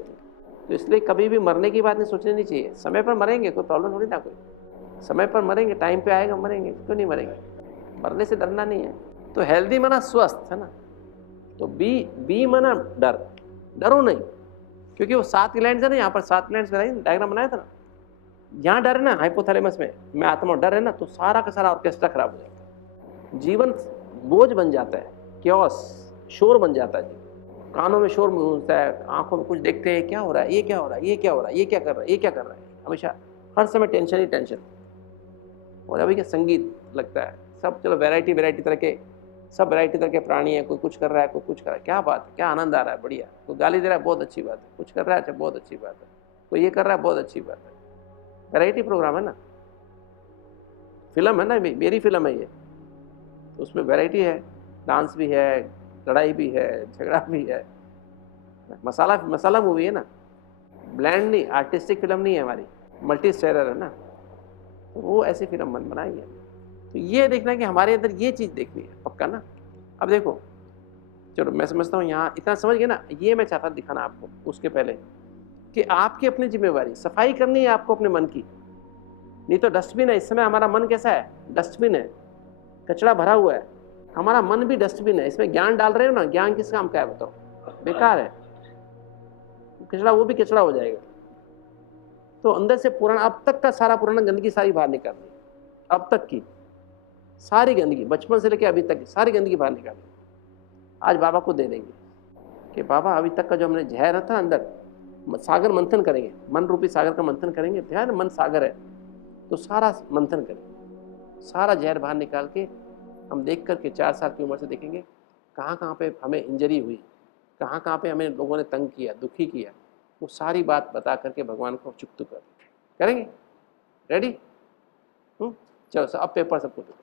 तो इसलिए कभी भी मरने की बात नहीं सोचनी नहीं चाहिए। समय पर मरेंगे, कोई प्रॉब्लम थोड़ी ना, कोई समय पर मरेंगे, टाइम पे आएगा मरेंगे, क्यों नहीं मरेंगे, मरने से डरना नहीं है। तो हेल्दी माना स्वस्थ है ना। तो बी माना डर, डरो नहीं, क्योंकि वो 7 ग्लैंड्स है ना, यहाँ पर 7 ग्लैंड्स में डायग्राम बनाया था ना, यहाँ डर है ना हाइपोथैलेमस में, मैं आत्मा डर है ना, तो सारा का सारा ऑर्केस्ट्रा खराब हो जाता है, जीवन बोझ बन जाता है, क्योस शोर बन जाता है। कानों में शोर गूंजता है, आंखों में कुछ देखते हैं, क्या हो रहा है, ये क्या हो रहा है, ये क्या हो रहा है, ये क्या कर रहा है, ये क्या कर रहा है, हमेशा हर समय टेंशन ही टेंशन। और अभी क्या संगीत लगता है, सब चलो वैरायटी तरह के, सब वैरायटी तरह के प्राणी है, कोई कुछ कर रहा है, कोई कुछ कर रहा है, क्या बात है, क्या आनंद आ रहा है, बढ़िया। कोई गाली दे रहा है, बहुत अच्छी बात है, कुछ कर रहा है, अच्छा बहुत अच्छी बात है, कोई ये कर रहा है, बहुत अच्छी बात है। वैरायटी प्रोग्राम है ना, फिल्म है ना, मेरी फिल्म है ये, तो उसमें वैरायटी है, डांस भी है, लड़ाई भी है, झगड़ा भी है, मसाला मूवी है ना, ब्लैंड नहीं, आर्टिस्टिक फिल्म नहीं है हमारी, मल्टी स्टारर है ना। तो वो ऐसी फिल्म बनाई है। तो ये देखना कि हमारे अंदर ये चीज़ देखनी है पक्का ना। अब देखो, चलो मैं समझता हूँ यहाँ इतना समझ गए ना, ये मैं चाहता दिखाना आपको उसके पहले कि आपकी अपनी जिम्मेवारी सफाई करनी है आपको अपने मन की। नहीं तो डस्टबिन है, इस समय हमारा मन कैसा है, डस्टबिन है, कचरा भरा हुआ है। हमारा मन भी डस्टबिन है, इसमें ज्ञान डाल रहे हो ना, ज्ञान किस काम का है बताओ, बेकार है, कचरा वो भी कचरा हो जाएगा। तो अंदर से पुराना, अब तक का सारा पुराना गंदगी सारी बाहर निकालनी, अब तक की सारी गंदगी, बचपन से लेकर अभी तक की सारी गंदगी बाहर निकालनी। आज बाबा को दे देंगे कि बाबा अभी तक का जो हमने जहर था अंदर, सागर मंथन करेंगे, मन रूपी सागर का मंथन करेंगे। ध्यान, मन सागर है, तो सारा मंथन करेंगे, सारा जहर बाहर निकाल के हम देख करके 4 साल की उम्र से देखेंगे कहाँ पे हमें इंजरी हुई, कहाँ पे हमें लोगों ने तंग किया, दुखी किया, वो सारी बात बता करके भगवान को चुप करेंगे। रेडी? चलो अब पेपर सबको दो।